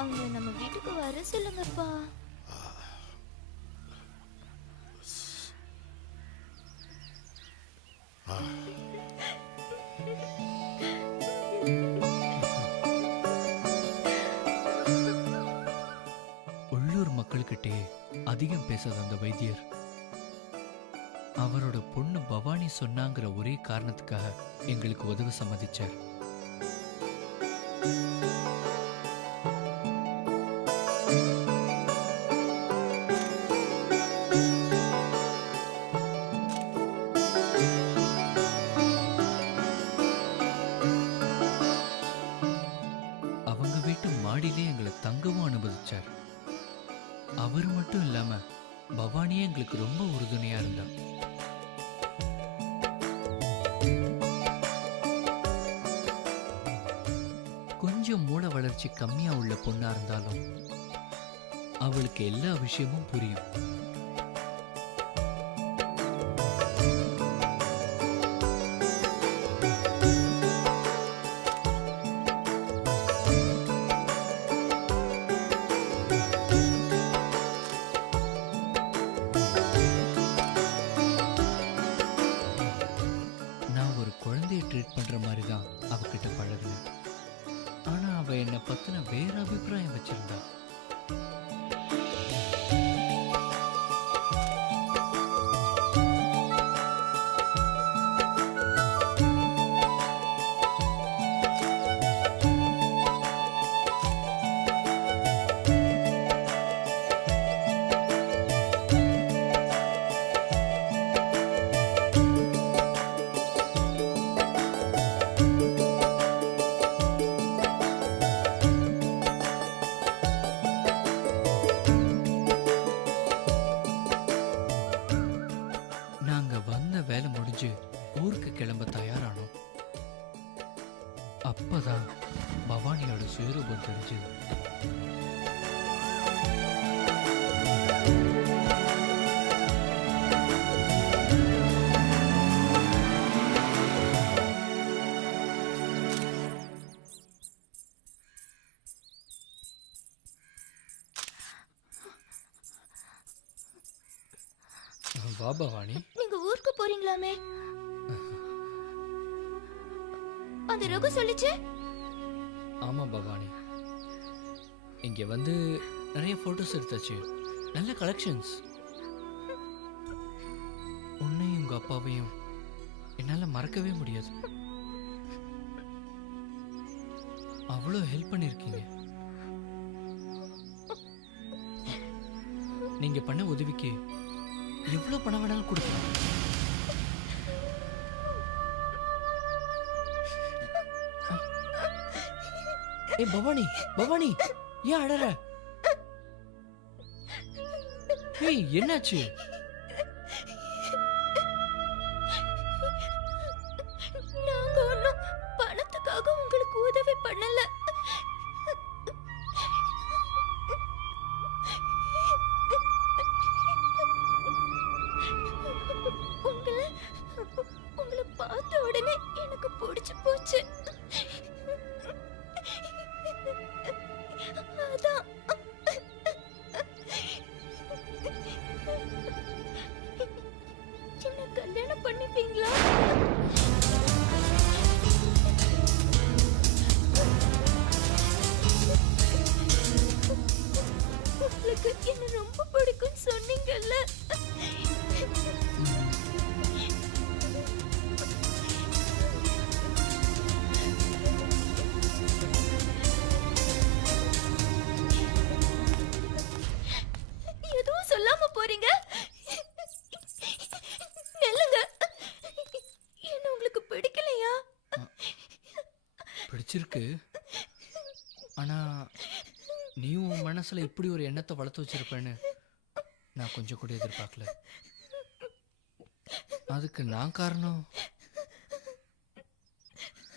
அவங்க நம்ம வீட்டுக்கு வர சொல்லுங்கப்பா. உள்ளூர் மக்கள்கிட்டே அதிகம் பேசாத அந்த வைத்தியர் அவரோட பொண்ணு பவானி சொன்னாங்கிற ஒரே காரணத்துக்காக எங்களுக்கு உதவ சம்மதிச்சார். அவங்க வீட்டு மாடியிலே எங்களை தங்கவும் அனுமதிச்சார். அவர் மட்டும் இல்லாம பவானியே எங்களுக்கு ரொம்ப உறுதுணையா இருந்தா. கொஞ்சம் மூளை வளர்ச்சி கம்மியா உள்ள பொண்ணா இருந்தாலும் அவளுக்கு எல்லா விஷயமும் புரியும். நான் ஒரு குழந்தைய ட்ரீட் பண்ற மாதிரி தான் அவகிட்ட பழகினேன். ஆனா அவ என்னை பத்தின வேற அபிப்பிராயம் வச்சிருந்தா. நாங்க வந்த வேலை முடிஞ்சு ஊருக்கு கிளம்ப தயாரானோம். அப்பதான் பவானியோட சுயரூபம் தெரிஞ்சது. வா பவானி. நீங்க ஊருக்கு போறீங்களாமே? அந்த ரகு சொல்லுச்சு. ஆமா பவானி, இங்க வந்து நிறைய போட்டோஸ் எடுத்தாச்சு, நல்ல கலெக்ஷன்ஸ். உன்னையும் உங்க அப்பாவையும் என்னால மறக்கவே முடியாது. அவ்வளோ ஹெல்ப் பண்ணிருக்கீங்க. நீங்க பண்ண உதவிக்கு எவ்வளவு பணம் வேணாலும் கொடுக்கலாம். ஏ பவானி, பவானி ஏன் அழற? ஏய் என்னாச்சு? நாங்க ஒண்ணும் பணத்துக்காக உங்களுக்கு உதவி பண்ணல. உங்களை பார்த்த உடனே எனக்கு பிடிச்சு போச்சு. அதான் என்ன கல்யாணம் பண்ணிப்பீங்களா? உங்களுக்கு என்ன ரொம்ப பிடிக்கும் சொன்னீங்கல்ல. எதுவும் சொல்லாம போறீங்க. நெல்லுங்க, என்ன உங்களுக்கு பிடிக்கலையா? பிடிச்சிருக்கு, ஆனா நீ உன் மனசுல இப்படி ஒரு எண்ணத்தை வளர்த்து வச்சிருப்பேன்னு நான் கொஞ்சம் கூட எதிர்பார்க்கல. அதுக்கு நான் காரணம்.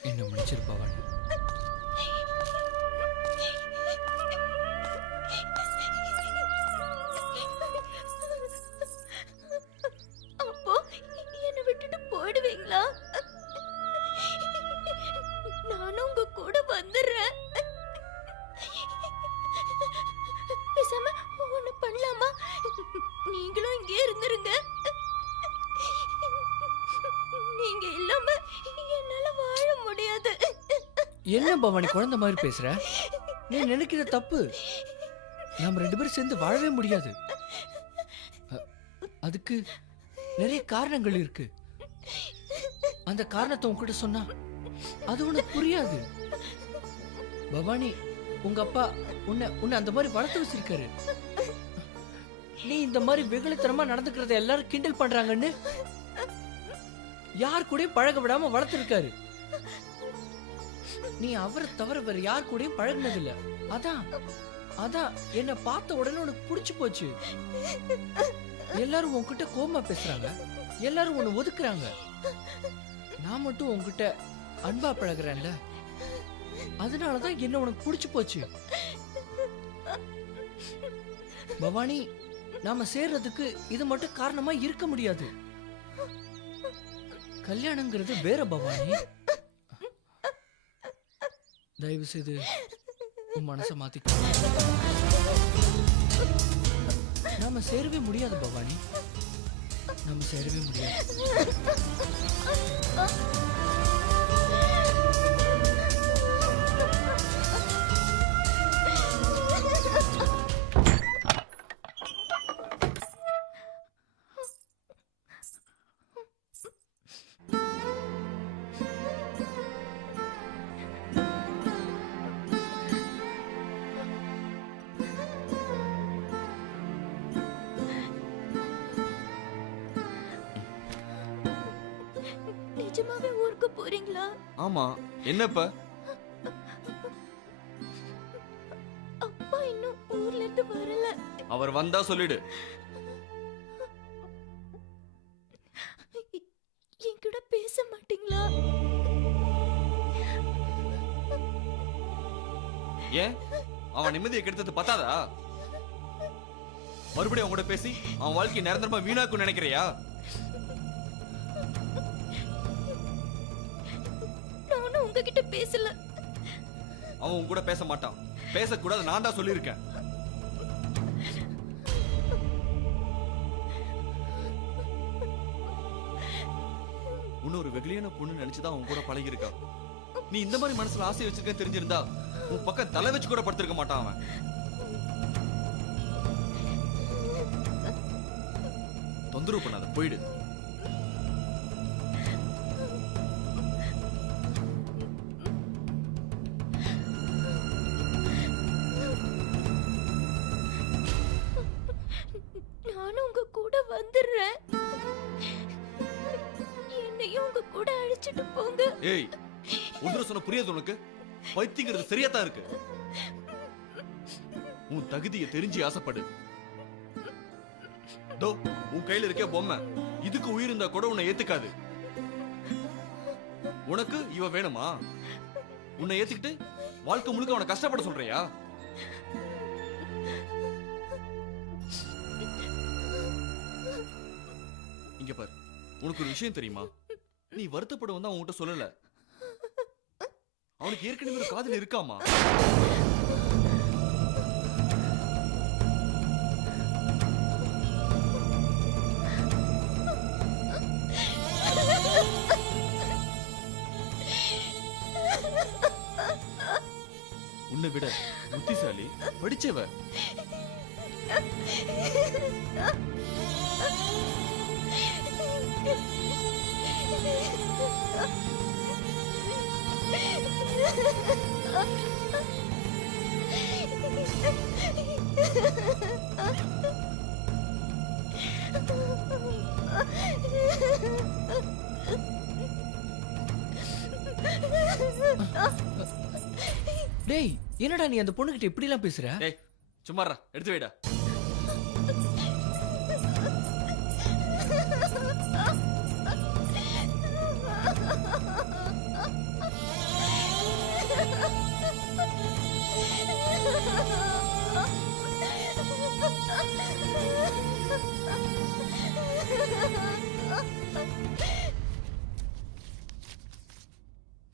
என்ன முடிச்சிருப்பாவானு. அப்போ என்னை விட்டுட்டு போயிடுவீங்களா? நானும் உங்க கூட வந்துடுறேன். பேசாம ஒண்ணு பண்ணலாமா? நீங்களும் இங்கே இருந்துருங்க. நீங்க இல்லாம என்னால வாழ முடியாது. என்ன பவானி குழந்தை மாதிரி பேசுற? நீ நினைக்கிற தப்பு. நாம 2 பேரும் சேர்ந்து வாழவே முடியாது. அதுக்கு நிறைய காரணங்கள் இருக்கு. அந்த காரணத்தை உன்கிட்ட சொன்னா அது உனக்கு புரியாது. பவானி, உங்க அப்பா உன்னை அந்த மாதிரி வளர்த்து வச்சிருக்காரு. நீ இந்த மாதிரி வெகுளித்தனமா நடந்துக்கிறத எல்லாரும் கிண்டல் பண்றாங்கன்னு யார் கூட பழக விடாம வளர்த்திருக்காரு. நீ அவரை தவிர வேற யார் கூடயும் பழகினதில்ல. அதான் என்ன பார்த்த உடனே உனக்கு பிடிச்சு போச்சு. எல்லாரும் உன்கிட்ட கோபமா பேசுறாங்க, எல்லாரும் உன்னை ஒதுக்குறாங்க. நான் மட்டும் உன்கிட்ட அன்பா பழகுறேன்ல, அதனாலதான் என்ன உனக்கு பிடிச்சு போச்சு. பவானி, நாம சேர்றதுக்கு இது மட்டும் காரணமா இருக்க முடியாது. கல்யாணங்கிறது வேற பவானி. தயவு செய்து உன் மனசை மாத்திக்க. நாம சேரவே முடியாது பவானி, நாம சேரவே முடியாது. நிஜமாவே ஊருக்கு போறீங்களா? ஆமா, என்னப்ப? அப்பா இன்னும் ஊர்ல இருந்து வரல. அவர் வந்தா சொல்லிடு. என்கிட்ட பேச மாட்டீங்களா? ஏன் அவன் நிம்மதியை கெடுத்தது பத்தாதா? மறுபடியும் அவன் கூட பேசி அவன் வாழ்க்கை நிரந்தரமா வீணாக்கும் நினைக்கிறியா? நானும் உங்ககிட்ட பேசல. அவன் உன் கூட பேச மாட்டான். பேசக்கூடாது, நான் தான் சொல்லியிருக்கேன். உன்னை ஒரு வெகுளியான பொண்ணு நினைச்சுதான் அவன் கூட பழகிருக்கா. நீ இந்த மாதிரி மனசுல ஆசை வச்சிருக்க தெரிஞ்சிருந்தா உன் பக்கம் தலை வச்சு கூட படுத்திருக்க மாட்டான் அவன். தொந்தரவு பண்ணாத, போயிடு. நானும் உங்க கூட வந்துடுறேன். என்னையும் உங்க கூட அழைச்சிட்டு போங்க. ஏய், ஒன்று சொன்ன புரியாது உனக்கு? பைத்தியங்கிறது சரியாத்தான் இருக்கு. உன் தகுதியை தெரிஞ்சு ஆசைப்படு. தோ உன் கையில இருக்க பொம்மை, இதுக்கு உயிர் இருந்தா கூட உன்னை ஏத்துக்காது. உனக்கு இவ வேணுமா? உன்னை ஏத்துக்கிட்டு வாழ்க்கை முழுக்க அவனை கஷ்டப்பட சொல்றியா? இங்க பாரு, உனக்கு ஒரு விஷயம் தெரியுமா? நீ வருத்தப்பட வந்து அவன்கிட்ட சொல்லல. அவனுக்கு ஏற்கனவே ஒரு காதல் இருக்காமா? உன்னை விட புத்திசாலி, படிச்சவ. டேய், என்னடா நீ அந்த பொண்ணுகிட்ட இப்படி எல்லாம் பேசுற? டேய் சும்மாறா, எடுத்து வைடா.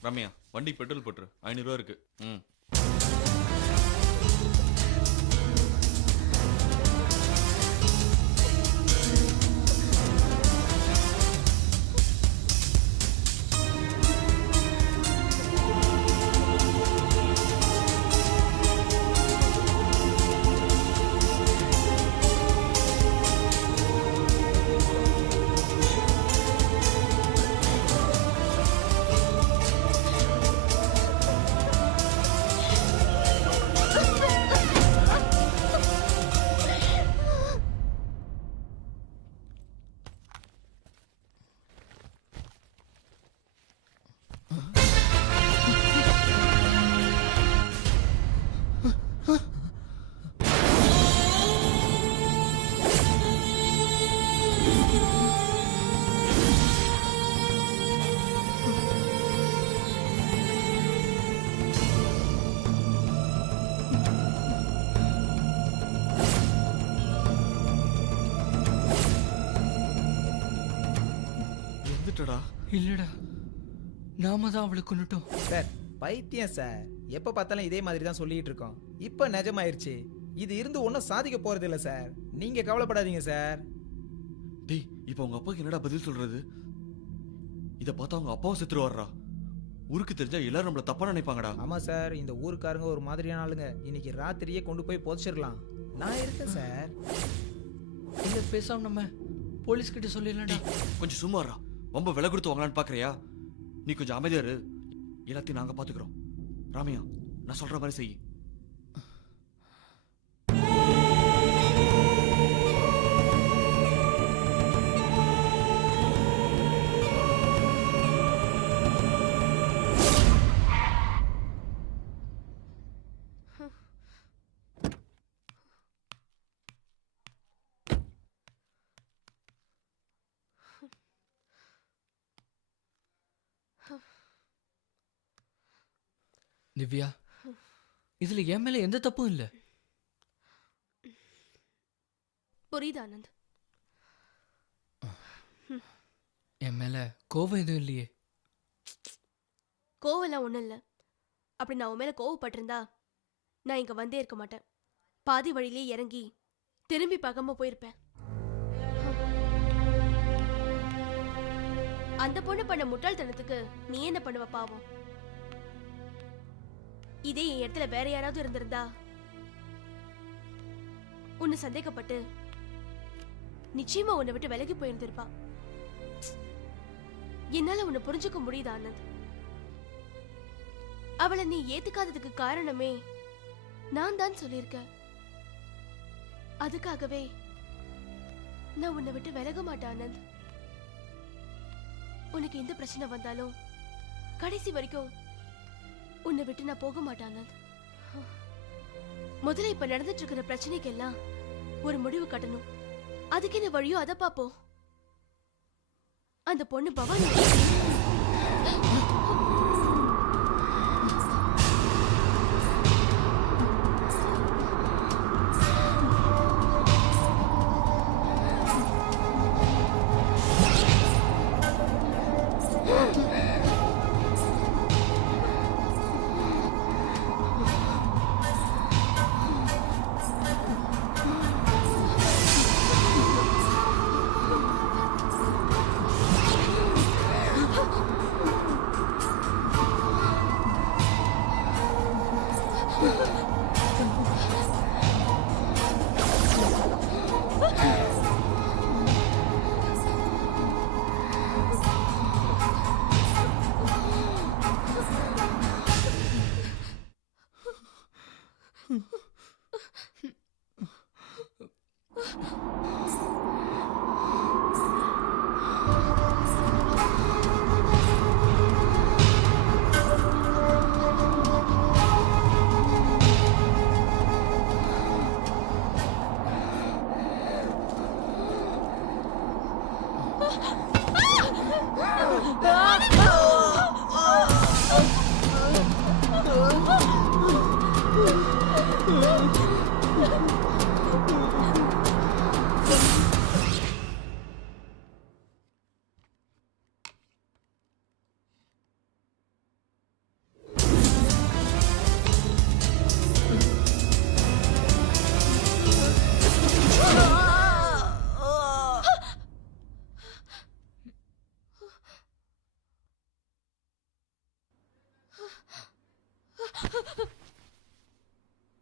ரம்யா, வண்டி பெட்ரோல் போட்டுரு. 500 ரூபா இருக்கு. இல்லடா, நாம தான் அவளை கொன்னுட்டோம். சார் பைத்தியம் சார், எப்ப பார்த்தாலும் இதே மாதிரி தான் சொல்லிட்டு இருக்கோம். இப்ப நிஜமாயிருச்சு. இது இருந்து ஒன்றும் சாதிக்க போறது இல்ல சார். நீங்க கவலைப்படாதீங்க சார். டேய், இப்போ உங்க அப்பாவுக்கு என்னடா பதில் சொல்றது? இத பார்த்தா அவங்க அப்பாவும் செத்துருவாரா? ஊருக்கு தெரிஞ்சா எல்லாரும் நம்மள தப்பா நினைப்பாங்கடா. ஆமா சார், இந்த ஊருக்காரங்க ஒரு மாதிரியான ஆளுங்க. இன்னைக்கு ராத்திரியே கொண்டு போய் புதைச்சிடலாம். நான் இருக்கேன் சார். இல்ல, பேசாம நம்ம போலீஸ் கிட்ட சொல்லிடலாம்டா. கொஞ்சம் சும்மாறா, ரொம்ப விலை கொடுத்து வாங்கலான்னு பாக்குறியா? நீ கொஞ்சம் அமைதியா இரு, எல்லாத்தையும் நாங்க பாத்துக்கிறோம். ராமையா, நான் சொல்ற மாதிரி செய். திவ்யா, இதுல என் மேல எந்த தப்பும் இல்ல. புரியுது ஆனந்த். என் மேல கோபம் எதுவும் இல்லையே. கோவம்லாம் ஒன்றும் இல்லை. அப்படி நான் உன் மேலே கோவப்பட்டிருந்தா நான் இங்கே வந்தே இருக்க மாட்டேன். பாதி வழியிலே இறங்கி திரும்பி பார்க்காம போயிருப்பேன். அந்த பொண்ணு பண்ண முட்டாள்தனத்துக்கு நீ என்ன பண்ணுவ பாவம்? இதே என் இடத்துல வேற யாராவது இருந்திருந்தா உன்னை சந்தேகப்பட்டு நிச்சயமா உன்னை விட்டு விலகி போயிருந்திருப்பா. என்னால உன்னை புரிஞ்சுக்க முடியுதா ஆனந்த்? அவளை நீ ஏத்துக்காததுக்கு காரணமே நான் தான் சொல்லியிருக்க. அதுக்காகவே நான் உன்னை விட்டு விலக மாட்டேன் ஆனந்த். உனக்கு எந்த பிரச்சனை வந்தாலும் கடைசி வரைக்கும் உன்னை விட்டு நான் போக மாட்டேன் ஆனந்த். முதல்ல இப்ப நடந்துட்டு இருக்கிற பிரச்சனைக்கு எல்லாம் ஒரு முடிவு கட்டணும். அதுக்கு என்ன வழியோ அதை பாப்போம். அந்த பொண்ணு பவானி.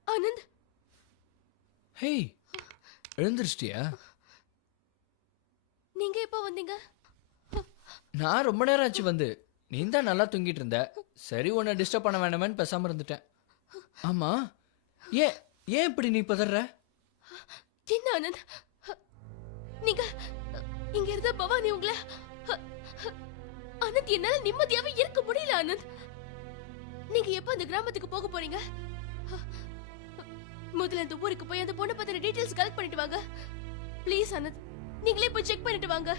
ஆனந்த், ஹேய், எழுந்திருச்சிட்டியா? நீங்க எப்போ வந்தீங்க? நான் ரொம்ப நேரம் ஆச்சு வந்து. நீ தான் நல்லா தூங்கிட்டு இருந்த. சரி, உன்னை டிஸ்டர்ப் பண்ண வேண்டாமேன்னு பேசாம இருந்துட்டேன். ஆமா, ஏன் ஏன் இப்படி நீ பதற? என்ன ஆனந்த், நீங்க இங்க இருந்த பவானி உங்களை ஆனந்த், என்னால நிம்மதியாவே இருக்க முடியல ஆனந்த். நீங்க எப்ப அந்த கிராமத்துக்கு போக போறீங்க? முதல்ல அந்த ஊருக்கு போய் அந்த பொண்ணை பத்தின டீடைல்ஸ் கலெக்ட் பண்ணிட்டு வாங்க ப்ளீஸ் ஆனந்த். நீங்களே போய் செக் பண்ணிட்டு வாங்க.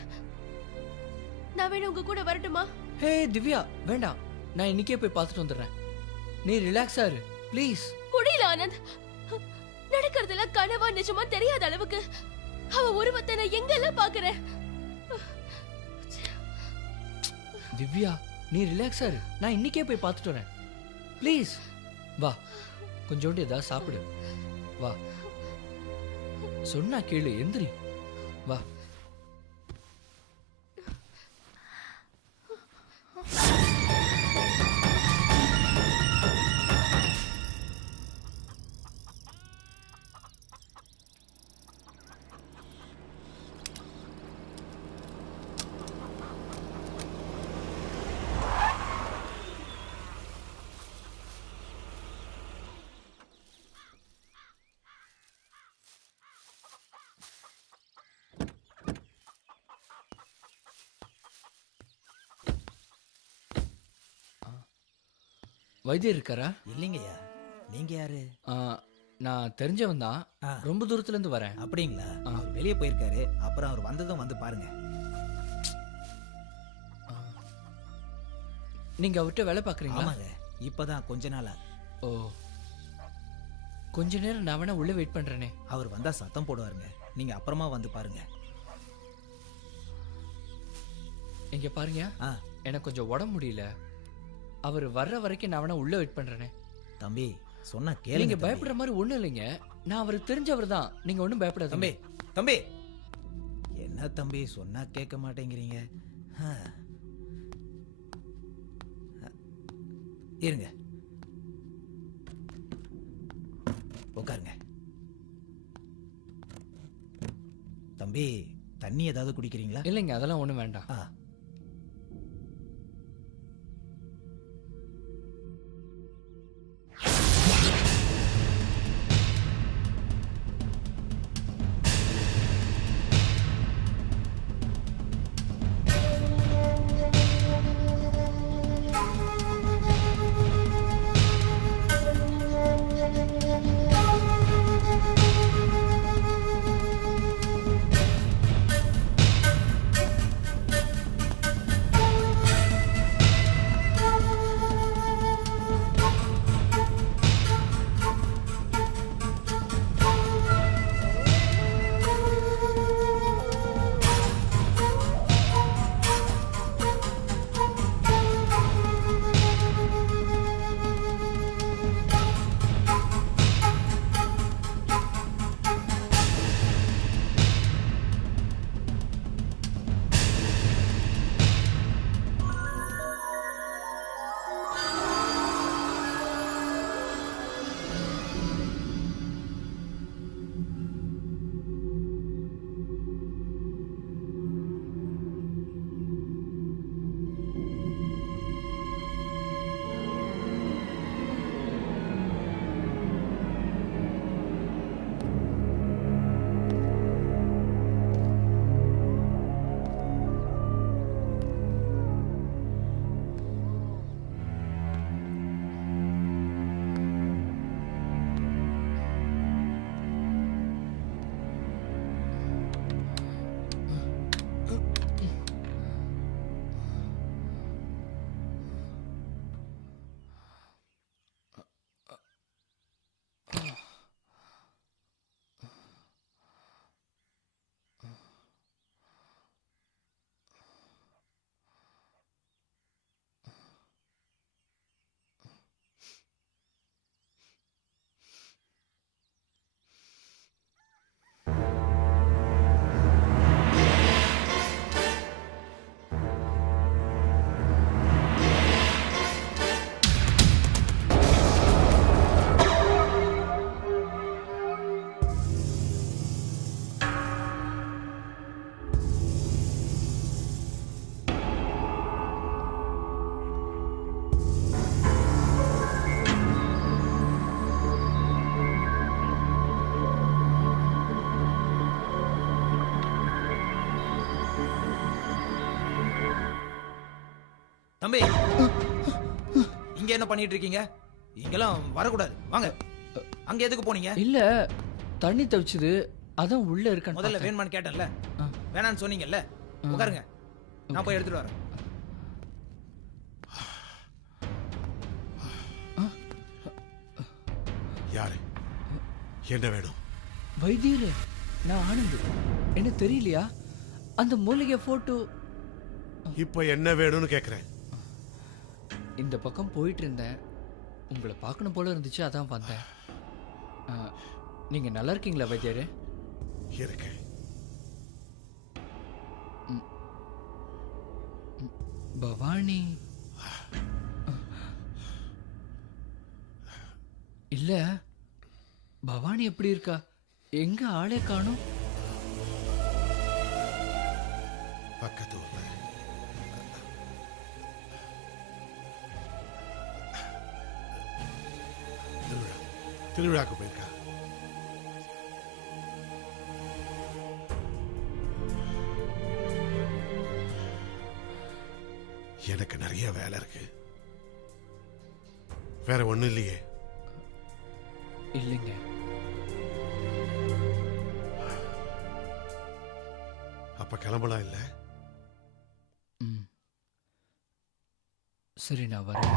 நான் வேணும் உங்க கூட வரட்டுமா? ஹே திவ்யா, வேண்டாம். நான் இன்னைக்கே போய் பார்த்துட்டு வந்துடுறேன். நீ ரிலாக்ஸா இரு ப்ளீஸ். முடியல ஆனந்த், நடக்கிறதெல்லாம் கனவா நிஜமா தெரியாத அளவுக்கு அவ உருவத்தை நான் எங்கெல்லாம் பாக்குறேன். திவ்யா, நீ ரிலாக்ஸா இரு. நான் இன்னைக்கே போய் பார்த்துட்டு வரேன் ப்ளீஸ். வா, கொஞ்சோண்டு ஏதாவது சாப்பிடு. வா, சொன்னா கேளு, எந்திரி. வா. வைத்தியர் இருக்காரா? இல்லைங்கய்யா. நீங்க யாரு? நான் தெரிஞ்சவன் தான். ஆ. ரொம்ப தூரத்துல இருந்து வரேன். அப்படிங்களா? ஆ. அவர் வெளியே போயிருக்காரு. அப்புறம் அவர் வந்ததும் வந்து பாருங்க. நீங்க அவர்கிட்ட வேலை பாக்குறீங்களா? ஆமாங்க, இப்பதான் கொஞ்ச நாளா. ஓ, கொஞ்ச நேரம் நான் வேணா உள்ள வெயிட் பண்றேனே. அவர் வந்தா சத்தம் போடுவாருங்க. நீங்க அப்புறமா வந்து பாருங்க. இங்க பாருங்க, ஆ. எனக்கு கொஞ்சம் உடம்பு முடியல. அவர் வர்ற வரைக்கும் நான் வேணா உள்ள வெயிட் பண்றேனே. தம்பி, சொன்னா நீங்க கேளுங்க. பயப்படுற மாதிரி ஒண்ணும் இல்லைங்க. நான் அவருக்கு தெரிஞ்சவர் தான். நீங்க ஒண்ணும் பயப்படாதீங்க. தம்பி, தம்பி, என்ன தம்பி சொன்னா கேட்க மாட்டேங்கிறீங்க? இருங்க, உட்காருங்க. தம்பி, தண்ணி ஏதாவது குடிக்கிறீங்களா? இல்லைங்க, அதெல்லாம் ஒன்றும் வேண்டாம். ஆ. தம்பி, இங்க என்ன பண்ணிட்டு இருக்கீங்க? இங்கெல்லாம் வரக்கூடாது, வாங்க. அங்க எதுக்கு போனீங்க? இல்ல, தண்ணி தவிச்சுது, அதான் உள்ள இருக்க. முதல்ல வேணுமான்னு கேட்டேன்ல, வேணான்னு சொன்னீங்கல்ல. உட்காருங்க, நான் போய் எடுத்துட்டு வரேன். யாரு? என்ன வேணும்? வைத்தியரே, நான் ஆனந்த். என்ன தெரியலையா? அந்த மூலிகை போட்டோ. இப்ப என்ன வேணும்னு கேக்குறேன். இந்த பக்கம் போயிட்டு இருந்தேன், உங்களை பார்க்கணும் போல இருந்துச்சு, அதான் வந்தேன். நீங்க நல்லா இருக்கீங்களா வைத்தியரே? இருக்கேன். பவானி இல்ல, பவானி எப்படி இருக்கா? எங்க ஆளே காணும்? பக்கத்து ஊர்ல திருவிழாக்கு போயிருக்கா. எனக்கு நிறைய வேலை இருக்கு. வேற ஒண்ணும் இல்லையே? இல்லைங்க. அப்ப கிளம்பலாம் இல்ல? சரி, நான் வரேன்.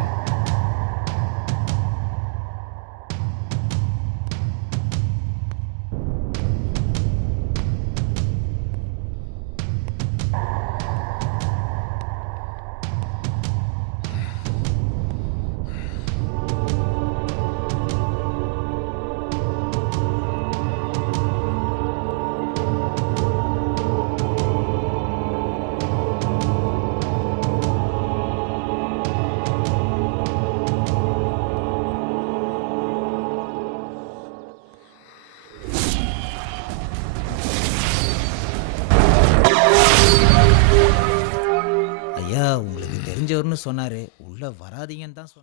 தெரிஞ்சவர்னு சொன்னாரு, உள்ள வராதீங்கன்னு தான் சொன்னார்.